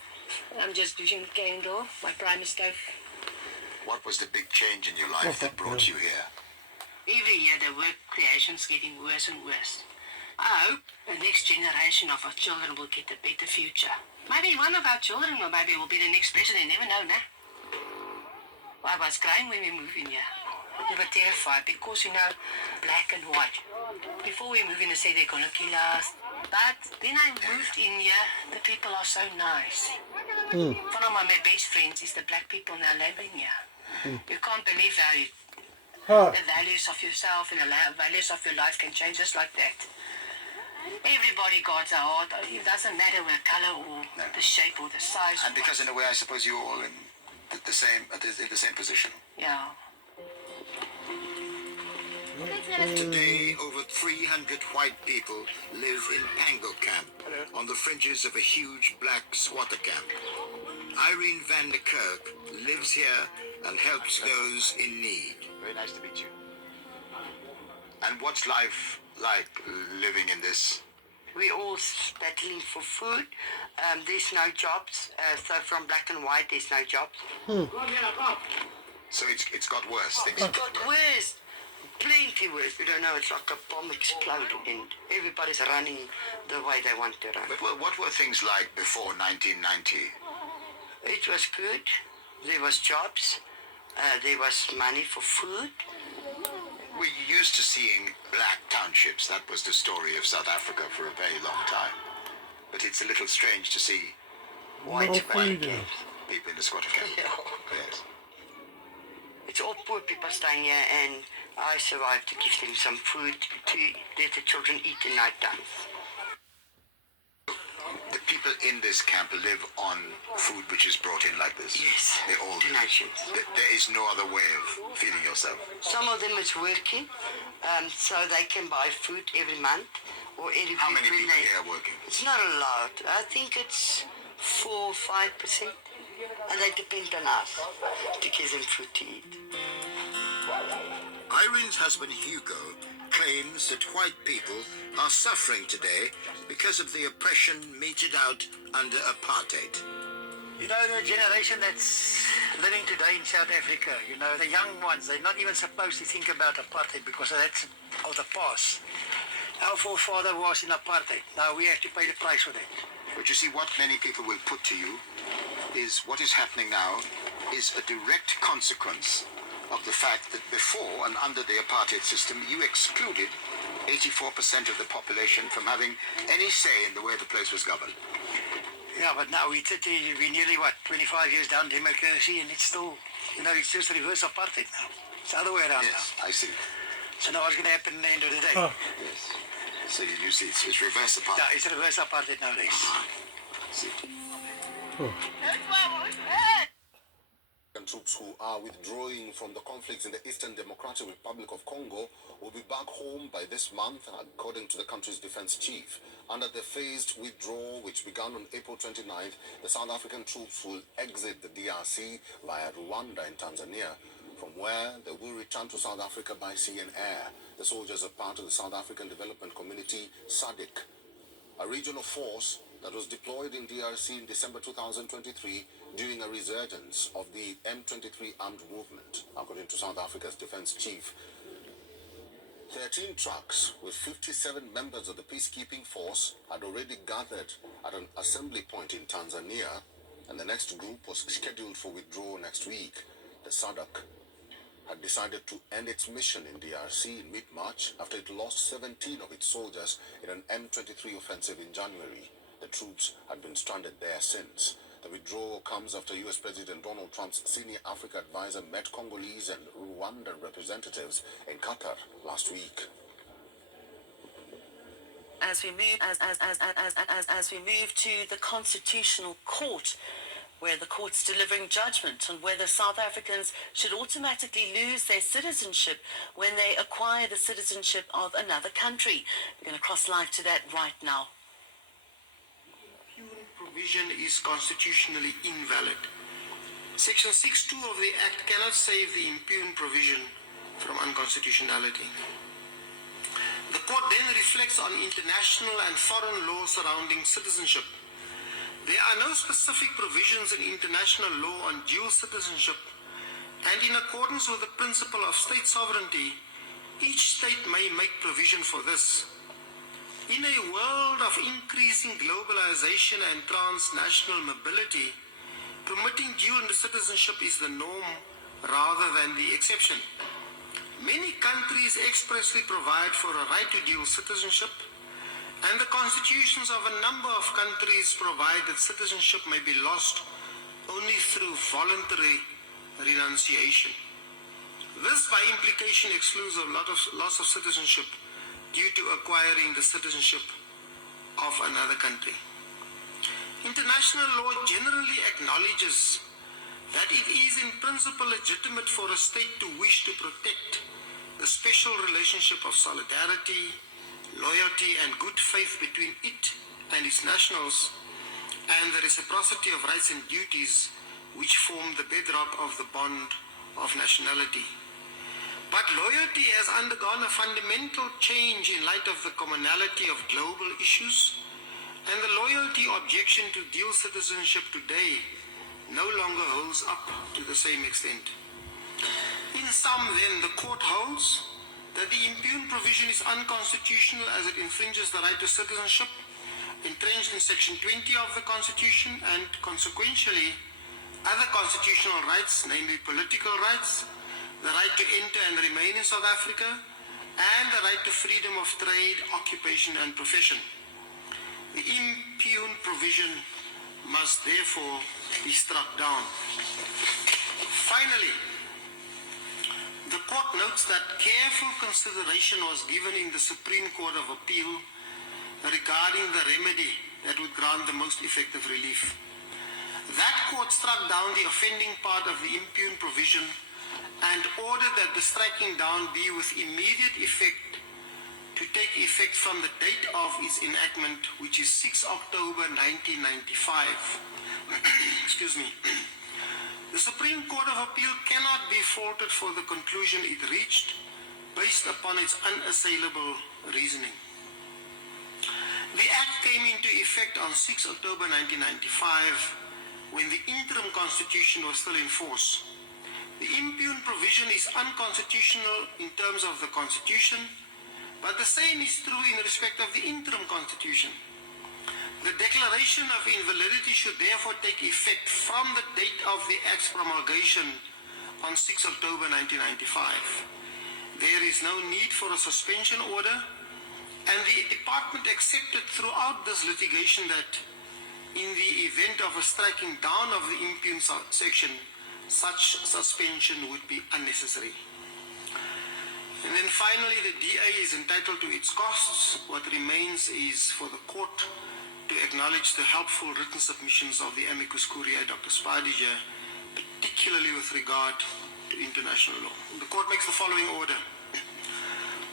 I'm just using the candle, my primer stove. What was the big change in your life that brought you here? Every year the work creation's getting worse and worse. I hope the next generation of our children will get a better future. Maybe one of our children or maybe will be the next president, never know, nah? I was crying when we moved in here. We were terrified because, you know, black and white. Before we moved in, they said they're going to kill us. But then I moved in here, the people are so nice. One of my best friends is the black people now living here. You can't believe how the values of yourself and the values of your life can change just like that. Everybody got a heart. It doesn't matter what color or the shape or the size. And because in a way, I suppose you're all in the same position. Yeah. Today, over 300 white people live in Pango Camp, on the fringes of a huge black squatter camp. Irene van der Kerk lives here and helps those in need. Very nice to meet you. And what's life like living in this? We're all battling for food. There's no jobs. So from black and white, there's no jobs. So it's got worse. It's got worse. Plenty worse. We don't know. It's like a bomb exploded and everybody's running the way they want to run. But what were things like before 1990? It was good. There was jobs. There was money for food. We're used to seeing black townships. That was the story of South Africa for a very long time. But it's a little strange to see white people in the squatter camp. Yes. It's all poor people staying here, and I survived to give them some food to let the children eat in night times. The people in this camp live on food which is brought in like this? Yes. They all donations. There is no other way of feeding yourself? Some of them is working, so they can buy food every month. Or every How many people here are working? It's not a lot. I think it's 4 or 5%. And they depend on us to give them food to eat. Irene's husband Hugo claims that white people are suffering today because of the oppression meted out under apartheid. You know, the generation that's living today in South Africa, you know, the young ones, they're not even supposed to think about apartheid because that's of the past. Our forefather was in apartheid. Now we have to pay the price for that. But you see, what many people will put to you is what is happening now is a direct consequence of the fact that before and under the apartheid system, you excluded 84% of the population from having any say in the way the place was governed. Yeah, but now we're nearly, 25 years down democracy, and it's still, you know, it's just reverse apartheid now. It's the other way around now. Yes, I see. So now what's going to happen at the end of the day? Yes. So you see, it's reverse apartheid. Yeah, it's reverse apartheid nowadays. See. Troops who are withdrawing from the conflicts in the Eastern Democratic Republic of Congo will be back home by this month, according to the country's defense chief. Under the phased withdrawal, which began on April 29th, the South African troops will exit the DRC via Rwanda and Tanzania, from where they will return to South Africa by sea and air. The soldiers are part of the South African Development Community, SADC, a regional force that was deployed in DRC in December 2023 during a resurgence of the M23 armed movement. According to South Africa's defense chief, 13 trucks with 57 members of the peacekeeping force had already gathered at an assembly point in Tanzania, and the next group was scheduled for withdrawal next week. The SADC had decided to end its mission in DRC in mid-March after it lost 17 of its soldiers in an M23 offensive in January. The troops had been stranded there since. The withdrawal comes after U.S. President Donald Trump's senior Africa advisor met Congolese and Rwandan representatives in Qatar last week. As we move to the Constitutional Court, where the court's delivering judgment on whether South Africans should automatically lose their citizenship when they acquire the citizenship of another country. We're going to cross live to that right now. Provision is constitutionally invalid. Section 6.2 of the Act cannot save the impugned provision from unconstitutionality. The court then reflects on international and foreign law surrounding citizenship. There are no specific provisions in international law on dual citizenship, and in accordance with the principle of state sovereignty, each state may make provision for this. In a world of increasing globalization and transnational mobility, permitting dual citizenship is the norm rather than the exception. Many countries expressly provide for a right to dual citizenship, and the constitutions of a number of countries provide that citizenship may be lost only through voluntary renunciation. This, by implication, excludes a lot of loss of citizenship due to acquiring the citizenship of another country. International law generally acknowledges that it is in principle legitimate for a state to wish to protect the special relationship of solidarity, loyalty, and good faith between it and its nationals, and the reciprocity of rights and duties which form the bedrock of the bond of nationality. But loyalty has undergone a fundamental change in light of the commonality of global issues, and the loyalty objection to dual citizenship today no longer holds up to the same extent. In sum, then, the court holds that the impugn provision is unconstitutional as it infringes the right to citizenship entrenched in Section 20 of the Constitution, and consequentially other constitutional rights, namely political rights, the right to enter and remain in South Africa, and the right to freedom of trade, occupation, and profession. The impugn provision must therefore be struck down. Finally, the court notes that careful consideration was given in the Supreme Court of Appeal regarding the remedy that would grant the most effective relief. That court struck down the offending part of the impugn provision and ordered that the striking down be with immediate effect to take effect from the date of its enactment, which is 6 October 1995. Excuse me. The Supreme Court of Appeal cannot be faulted for the conclusion it reached based upon its unassailable reasoning. The Act came into effect on 6 October 1995 when the interim constitution was still in force. The impugn provision is unconstitutional in terms of the Constitution, but the same is true in respect of the interim constitution. The declaration of invalidity should therefore take effect from the date of the Act's promulgation on 6 October 1995. There is no need for a suspension order, and the department accepted throughout this litigation that in the event of a striking down of the impugn section, such suspension would be unnecessary. And then finally, the DA is entitled to its costs. What remains is for the court to acknowledge the helpful written submissions of the amicus curiae, Dr. Spadija, particularly with regard to international law. The court makes the following order.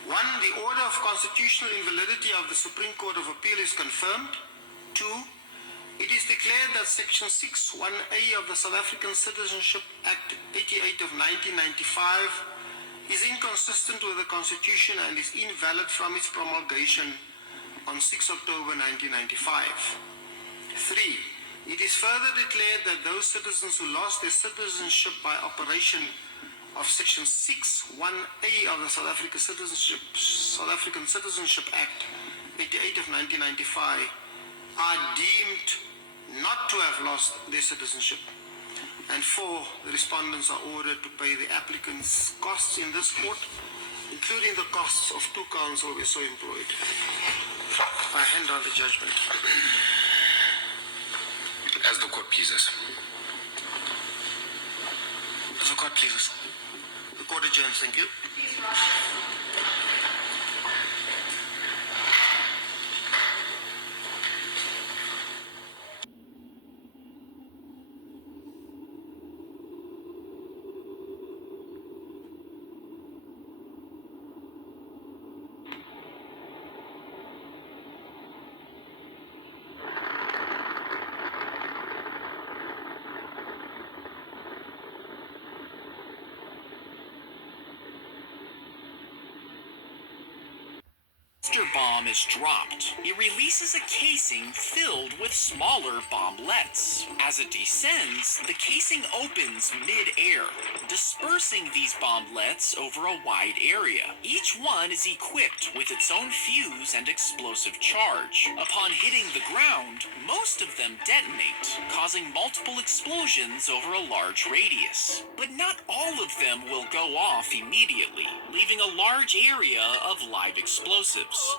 1. The order of constitutional invalidity of the Supreme Court of Appeal is confirmed. 2. It is declared that Section 6(1)(a) of the South African Citizenship Act 88 of 1995 is inconsistent with the Constitution and is invalid from its promulgation on 6 October 1995. 3. It is further declared that those citizens who lost their citizenship by operation of Section 6(1)(a) of the South African Citizenship Act 88 of 1995 are deemed not to have lost their citizenship. And 4, the respondents are ordered to pay the applicants' costs in this court, including the costs of 2 counsel were so employed. I hand on the judgment. As the court pleases. As the court pleases. The court adjourns. Thank you. After bomb is dropped, it releases a casing filled with smaller bomblets. As it descends, the casing opens mid-air, dispersing these bomblets over a wide area. Each one is equipped with its own fuse and explosive charge. Upon hitting the ground, most of them detonate, causing multiple explosions over a large radius. But not all of them will go off immediately, leaving a large area of live explosives.